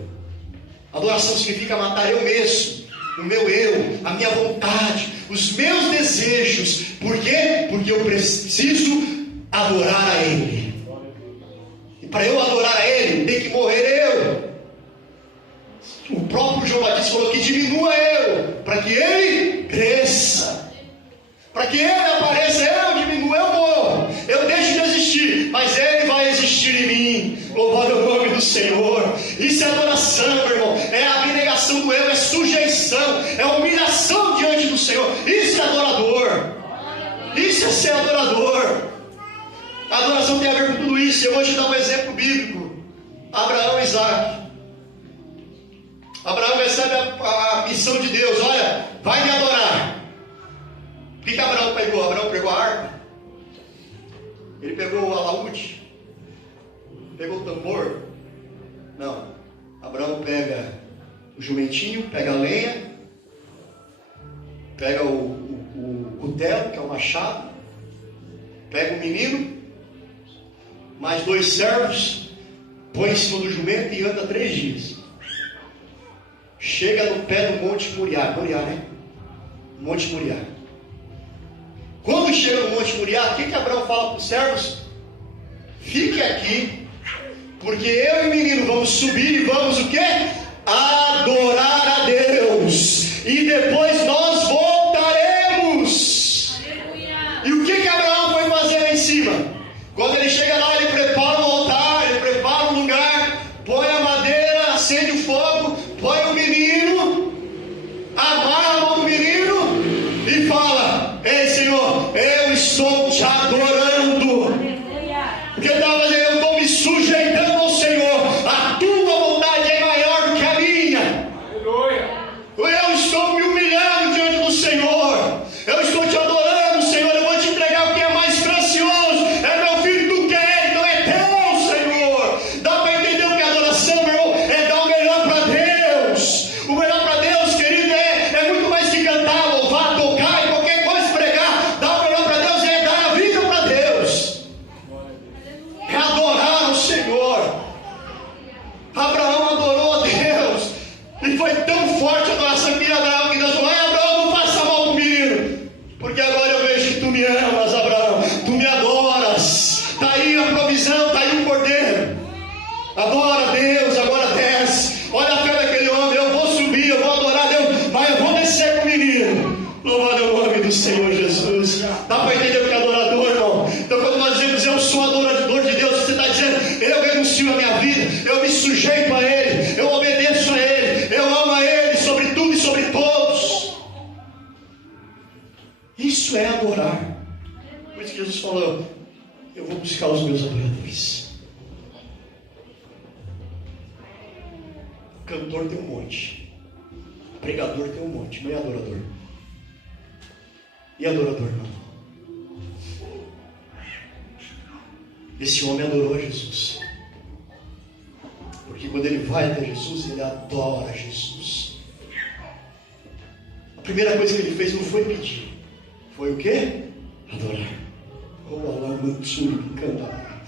Adoração significa matar eu mesmo. O meu eu, a minha vontade, os meus desejos. Por quê? Porque eu preciso adorar a Ele. E para eu adorar a Ele, tem que morrer eu. O próprio João Batista falou que diminua eu, para que Ele cresça. Para que Ele apareça, eu diminuo, eu morro. Eu deixo de existir, mas Ele vai existir em mim. Louvado é o nome do Senhor. Isso é adoração, meu irmão. É a abnegação do eu, é sujeição, é humilhação diante do Senhor. Isso é adorador. Isso é ser adorador. A adoração tem a ver com tudo isso. Eu vou te dar um exemplo bíblico. Abraão e Isaac. Abraão recebe a missão de Deus. Olha, vai me adorar. O que Abraão pegou? Abraão pegou a harpa. Ele pegou o alaúde. Pegou o tambor. Não. Abraão pega o jumentinho, pega a lenha, pega o cutelo, que é o machado, pega o menino, mais 2 servos, põe em cima do jumento e anda 3 dias. Chega no pé do Monte Moriá. Moriá, né? Monte Moriá. Quando chega no Monte Moriá, o que Abraão fala para os servos? Fique aqui, porque eu e o menino vamos subir e vamos o quê? Adorar a Deus. E depois nós voltaremos. Aleluia. E o que Abraão foi fazer lá em cima? Quando ele chega lá, ele prepara Cantor tem um monte. Pregador tem um monte. Mas e adorador? E adorador não? Esse homem adorou a Jesus. Porque quando ele vai até Jesus, ele adora Jesus. A primeira coisa que ele fez não foi pedir. Foi o quê? Adorar. Oh, alamantsuri, cantar.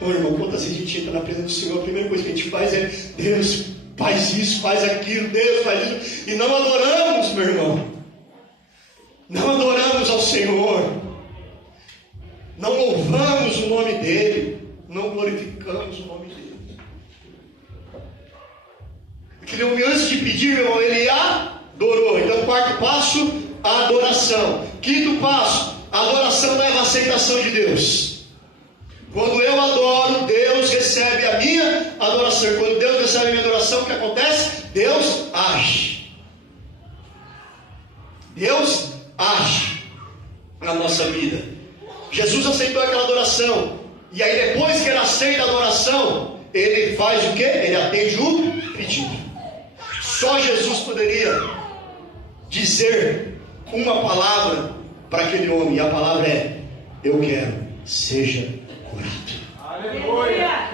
Oh, irmão, quantas vezes a gente entra na presença do Senhor, a primeira coisa que a gente faz é: Deus, faz isso, faz aquilo, Deus, faz isso. E não adoramos, meu irmão. Não adoramos ao Senhor. Não louvamos o nome dEle. Não glorificamos o nome dEle. Aquele homem, antes de pedir, meu irmão, ele adorou. Então, quarto passo, a adoração. Quinto passo, a adoração leva à aceitação de Deus. Quando eu adoro, Deus recebe a minha adoração. Quando Deus recebe a minha adoração, o que acontece? Deus age. Deus age na nossa vida. Jesus aceitou aquela adoração. E aí, depois que ele aceita a adoração, ele faz o quê? Ele atende o pedido. Só Jesus poderia dizer uma palavra para aquele homem. E a palavra é: eu quero, seja curado. Aleluia!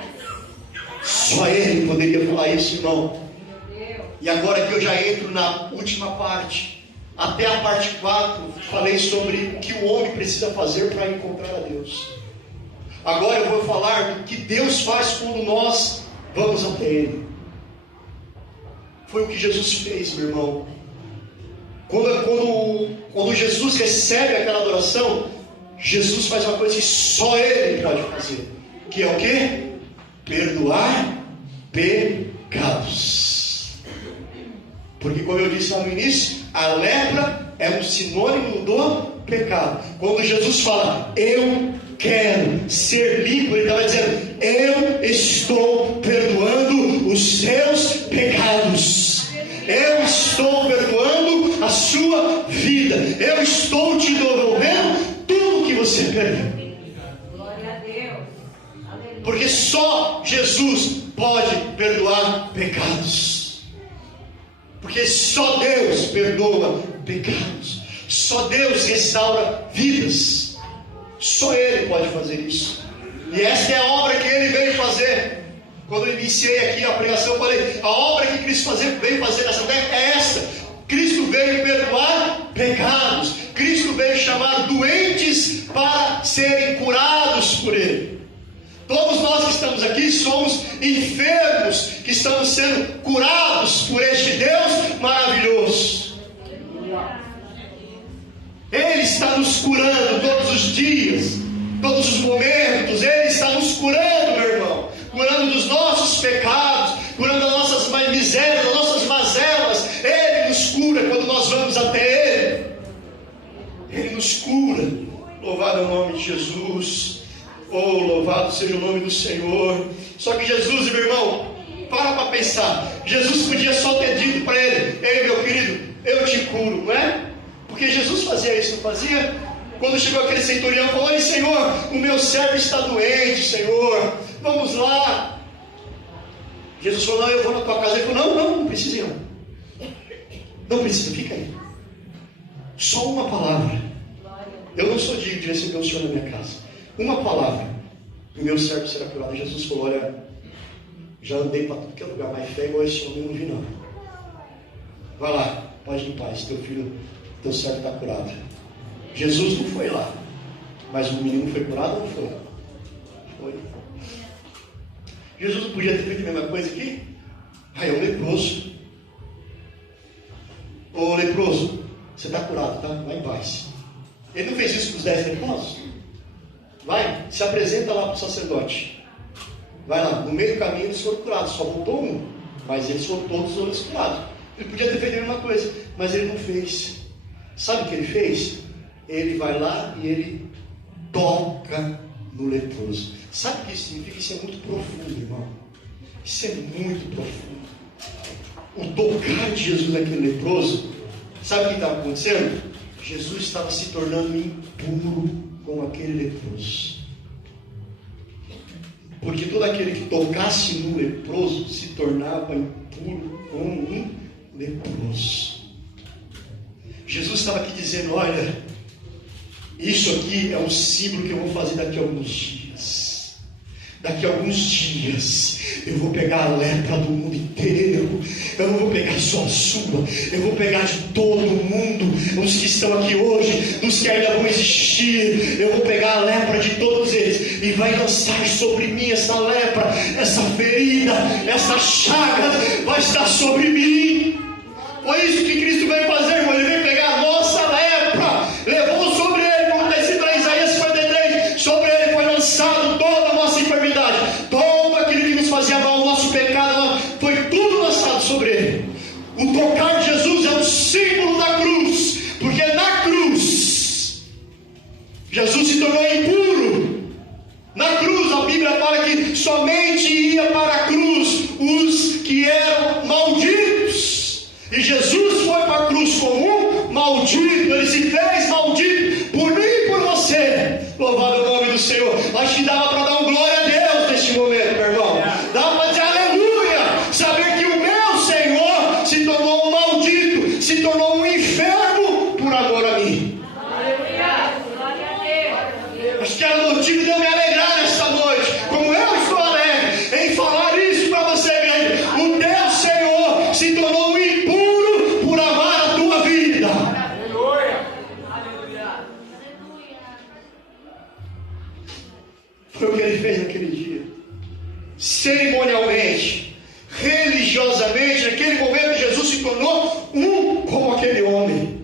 Só ele poderia falar isso, irmão. E agora que eu já entro na última parte. Até a parte 4, falei sobre o que o homem precisa fazer para encontrar a Deus. Agora eu vou falar do que Deus faz quando nós vamos até Ele. Foi o que Jesus fez, meu irmão. Quando Jesus recebe aquela adoração, Jesus faz uma coisa que só Ele pode fazer. Que é o quê? Perdoar pecados. Porque, como eu disse lá no início, a lepra é um sinônimo do pecado. Quando Jesus fala: eu quero ser limpo, ele estava dizendo: eu estou perdoando os seus pecados. Eu estou perdoando a sua vida. Eu estou te devolvendo tudo que você perdeu. Glória a Deus. Porque só Jesus pode perdoar pecados. Porque só Deus perdoa pecados. Só Deus restaura vidas. Só Ele pode fazer isso. E esta é a obra que Ele veio fazer. Quando eu iniciei aqui a pregação, eu falei: a obra que Cristo veio fazer nessa terra é esta. Cristo veio perdoar pecados. Cristo veio chamar doentes para serem curados por Ele. Todos nós que estamos aqui somos enfermos, que estamos sendo curados por este Deus maravilhoso. Ele está nos curando todos os dias, todos os momentos. Ele está nos curando, meu irmão. Curando dos nossos pecados, curando das nossas misérias, das nossas mazelas. Ele nos cura quando nós vamos até Ele. Ele nos cura. Louvado é o nome de Jesus. Oh, louvado seja o nome do Senhor. Só que Jesus, meu irmão, para pensar. Jesus podia só ter dito para ele: ei, meu querido, eu te curo, não é? Porque Jesus fazia isso, não fazia? Quando chegou aquele centurião, falou: ei, Senhor, o meu servo está doente, Senhor, vamos lá. Jesus falou: não, eu vou na tua casa. Ele falou: não precisa ir, não precisa, fica aí. Só uma palavra. Eu não sou digno de receber o Senhor na minha casa. Uma palavra, o meu servo será curado. Jesus falou: olha, já andei para tudo que é lugar, mas fé igual esse homem eu não vi não. Vai lá, pode ir em paz, teu servo está curado. Jesus não foi lá, mas o menino foi curado ou não foi? Foi. Jesus não podia ter feito a mesma coisa aqui? É um leproso. Ô leproso, você está curado, tá? Vai em paz. Ele não fez isso com os 10 leprosos? Vai, se apresenta lá para o sacerdote. Vai lá, no meio do caminho eles foram curados. Só voltou um, mas eles foram todos curados. Ele podia ter feito a mesma coisa, mas ele não fez. Sabe o que ele fez? Ele vai lá e ele toca no leproso. Sabe o que isso significa? Isso é muito profundo, irmão. Isso é muito profundo. O tocar de Jesus naquele leproso, sabe o que estava acontecendo? Jesus estava se tornando impuro com aquele leproso. porque todo aquele que tocasse no leproso se tornava impuro como um leproso. Jesus estava aqui dizendo: olha, isso aqui é um símbolo que eu vou fazer daqui a alguns dias. Daqui a alguns dias eu vou pegar a lepra do mundo inteiro. Eu não vou pegar só a sua, eu vou pegar de todo mundo, os que estão aqui hoje, dos que ainda vão existir. Eu vou pegar a lepra de todos eles e vai lançar sobre mim essa lepra, essa ferida, essa chaga vai estar sobre mim. Foi isso que Cristo veio fazer, irmão. Ele veio pegar a nossa lepra, levou sobre ele, como está escrito em Isaías 53, sobre ele foi lançado toda a nossa enfermidade, todo aquilo que nos fazia mal, o nosso pecado, foi tudo lançado sobre ele. O tocar de Jesus é um símbolo da cruz, porque na cruz Jesus se tornou impuro. Na cruz a Bíblia fala que somente ia para a cruz os que eram malditos. E Jesus foi para a cruz como um maldito. Ele se fez maldito por mim e por você. Louvado é o nome do Senhor. Acho que dava para dar um glória a Deus neste momento, meu irmão. Dava para dizer aleluia. Saber que o meu Senhor se tornou um maldito, se tornou um enfermo por amor a mim. Aleluia. Glória a Deus. Acho que era motivo de eu me alegrar nesta noite, como eu estou alegre em falar isso para você, igreja. O teu Senhor se tornou um impuro por amar a tua vida. Aleluia. Aleluia. Foi o que ele fez naquele dia. Cerimonialmente, religiosamente, naquele momento Jesus se tornou um como aquele homem.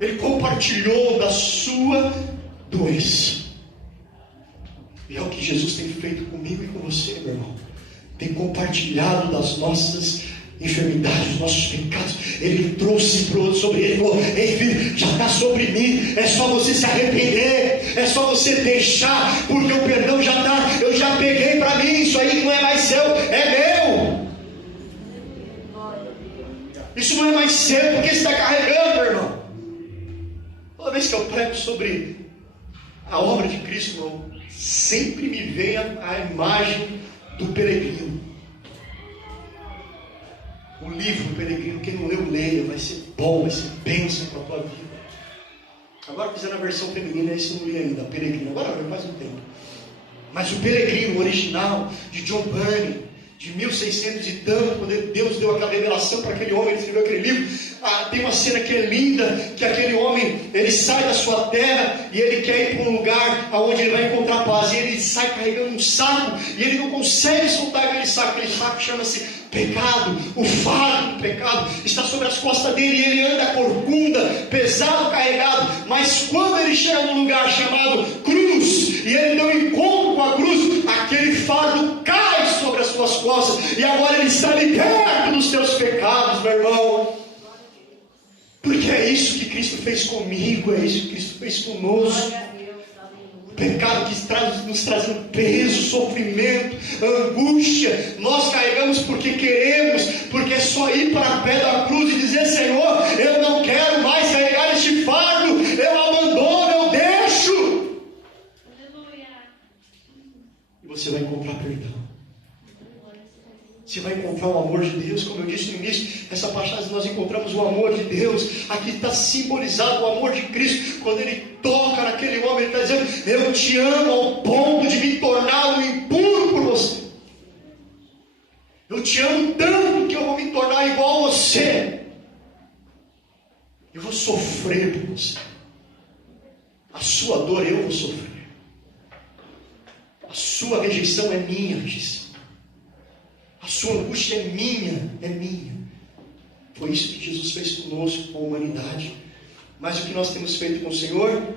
Ele compartilhou da sua doença. E é o que Jesus tem feito comigo e com você, meu irmão. Tem compartilhado das nossas enfermidades, dos nossos pecados. Ele trouxe sobre ele, falou: ei filho, já está sobre mim, é só você se arrepender, é só você deixar, porque o perdão já está, eu já peguei para mim, isso aí não é mais seu, é meu. Isso não é mais seu, porque você está carregando, meu irmão. Toda vez que eu prego sobre a obra de Cristo, irmão, sempre me vem a imagem do peregrino. O livro do peregrino, quem não leu, leia, vai ser bom, vai ser bênção para a tua vida. Agora fizeram a versão feminina, esse eu não li ainda, peregrino, agora faz um tempo. Mas o peregrino, o original, de John Bunyan, de 1600 e tanto, quando Deus deu aquela revelação para aquele homem, ele escreveu aquele livro. Tem uma cena que é linda, que aquele homem, ele sai da sua terra e ele quer ir para um lugar onde ele vai encontrar paz, e ele sai carregando um saco, e ele não consegue soltar aquele saco chama-se pecado. O fardo do pecado está sobre as costas dele, e ele anda corcunda, pesado, carregado. Mas quando ele chega num lugar chamado cruz, e ele tem um encontro com a cruz, aquele fardo cai sobre as suas costas, e agora ele está liberto dos seus pecados, meu irmão. Porque é isso que Cristo fez comigo, é isso que Cristo fez conosco. O pecado que nos traz um peso, sofrimento, angústia, nós carregamos porque queremos, porque é só ir para o pé da cruz e dizer: Senhor, eu não quero mais carregar este fardo, eu abandono, eu deixo. Aleluia. E você vai encontrar perdão. Você vai encontrar o amor de Deus. Como eu disse no início, essa passagem nós encontramos o amor de Deus. Aqui está simbolizado o amor de Cristo. Quando Ele toca naquele homem, Ele está dizendo: eu te amo ao ponto de me tornar um impuro por você. Eu te amo tanto que eu vou me tornar igual a você. Eu vou sofrer por você. A sua dor eu vou sofrer. A sua rejeição é minha rejeição. A sua angústia é minha, é minha. Foi isso que Jesus fez conosco, com a humanidade. Mas o que nós temos feito com o Senhor?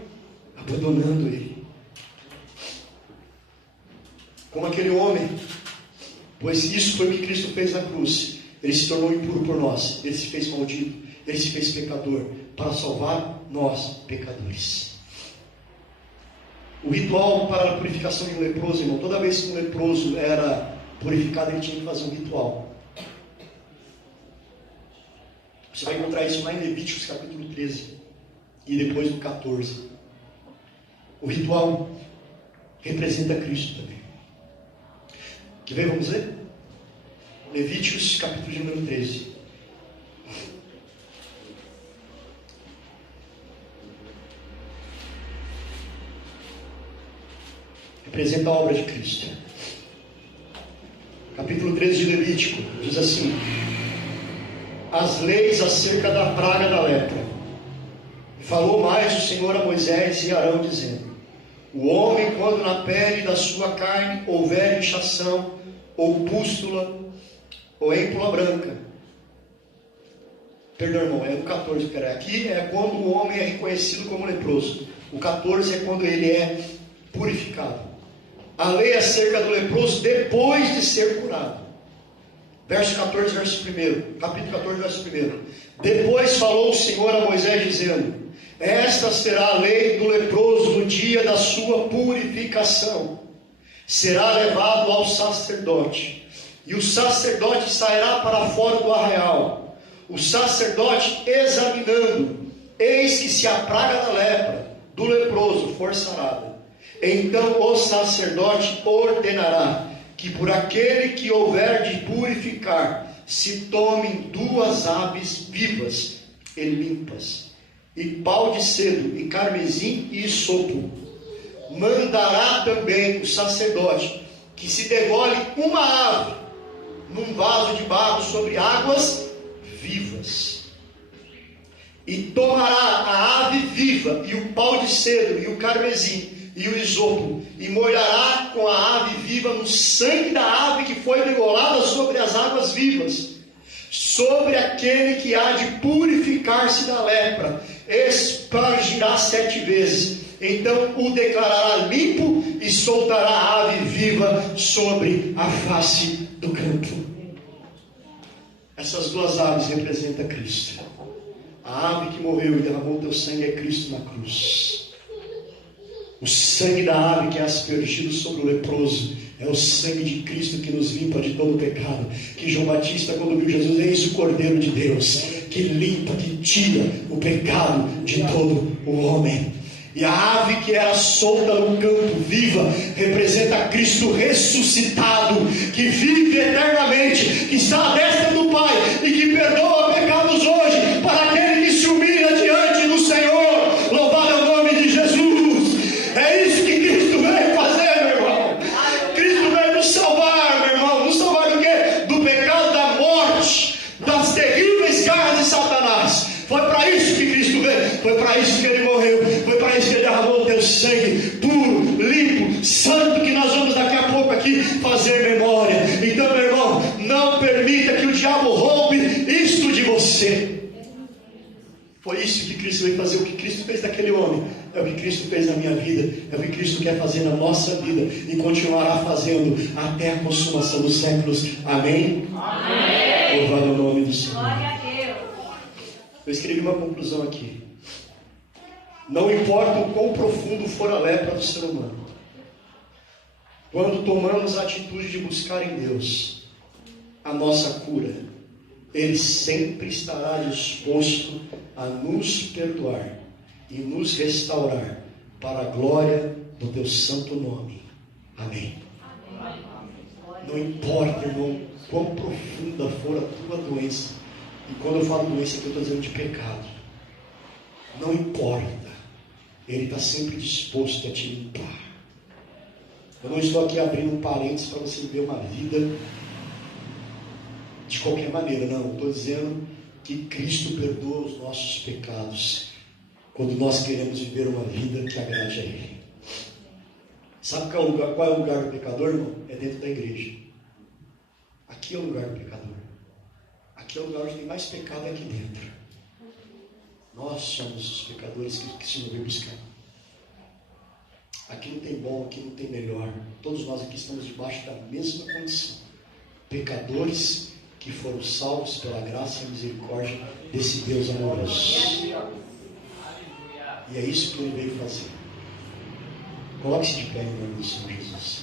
Abandonando Ele. Como aquele homem. Pois isso foi o que Cristo fez na cruz. Ele se tornou impuro por nós. Ele se fez maldito. Ele se fez pecador. Para salvar nós, pecadores. O ritual para a purificação de um leproso, irmão. Toda vez que um leproso era purificado, ele tinha que fazer um ritual. Você vai encontrar isso lá em Levíticos capítulo 13 e depois no 14. O ritual representa Cristo também. Que vem, vamos ler? Levíticos, capítulo de número 13. Representa a obra de Cristo. Capítulo 13 de Levítico diz assim: as leis acerca da praga da lepra. Falou mais o Senhor a Moisés e Arão, dizendo: o homem, quando na pele da sua carne houver inchação, ou pústula, ou émpula branca. Perdão, irmão, é o 14 que era. Aqui é quando o homem é reconhecido como leproso. O 14 é quando ele é purificado. A lei acerca do leproso depois de ser curado. Verso 14, verso 1. Capítulo 14, verso 1. Depois falou o Senhor a Moisés, dizendo: esta será a lei do leproso no dia da sua purificação. Será levado ao sacerdote, e o sacerdote sairá para fora do arraial. O sacerdote, examinando, eis que se a praga da lepra do leproso for sarada, então o sacerdote ordenará que por aquele que houver de purificar se tomem 2 aves vivas e limpas, e pau de cedo, e carmesim e isopo. Mandará também o sacerdote que se degole uma ave num vaso de barro sobre águas vivas, e tomará a ave viva e o pau de cedro e o carmesim e o isopo, e molhará com a ave viva no sangue da ave que foi degolada sobre as águas vivas, sobre aquele que há de purificar-se da lepra, espargirá 7 vezes, então o declarará limpo e soltará a ave viva sobre a face do campo. Essas 2 aves representam Cristo. A ave que morreu e derramou teu sangue é Cristo na cruz. O sangue da ave que é aspergido sobre o leproso é o sangue de Cristo que nos limpa de todo o pecado. Que João Batista, quando viu Jesus, eis o Cordeiro de Deus, que limpa, que tira o pecado de todo o homem. E a ave que era solta no campo, viva, representa Cristo ressuscitado, que vive eternamente, que está à destra do Pai e que perdoa pecados hoje para aquele que se humilha diante do Senhor. Louvado é o nome de Jesus. É isso que Cristo veio fazer, meu irmão. Cristo veio nos salvar, meu irmão. Nos salvar do quê? Do pecado, da morte, das terríveis garras de Satanás. Foi para isso que Cristo veio. Foi para isso que Ele morreu. Foi para isso que Ele derramou o teu sangue puro, limpo, santo, que nós vamos daqui a pouco aqui fazer memória. Então, meu irmão, não permita que o diabo roube isto de você. Foi isso que Cristo veio fazer. O que Cristo fez daquele homem é o que Cristo fez na minha vida, é o que Cristo quer fazer na nossa vida e continuará fazendo até a consumação dos séculos. Amém? Amém. Louvado é o nome do Senhor. Glória a Deus. Eu escrevi uma conclusão aqui. Não importa o quão profundo for a lepra do ser humano, quando tomamos a atitude de buscar em Deus a nossa cura, Ele sempre estará disposto a nos perdoar e nos restaurar para a glória do teu santo nome. Amém. Não importa, irmão, quão profunda for a tua doença, e quando eu falo doença aqui eu estou dizendo de pecado, não importa, Ele está sempre disposto a te limpar. Eu não estou aqui abrindo um parênteses para você viver uma vida de qualquer maneira, não. Estou dizendo que Cristo perdoa os nossos pecados quando nós queremos viver uma vida que agrade a Ele. Sabe qual é o lugar do pecador, irmão? É dentro da igreja. Aqui é o lugar do pecador. Aqui é o lugar onde tem mais pecado, é aqui dentro. Nós somos os pecadores que o Senhor veio buscar. Aqui não tem bom, aqui não tem melhor. Todos nós aqui estamos debaixo da mesma condição. Pecadores que foram salvos pela graça e misericórdia desse Deus amoroso. E é isso que Ele veio fazer. Coloque-se de pé em nome do Senhor Jesus.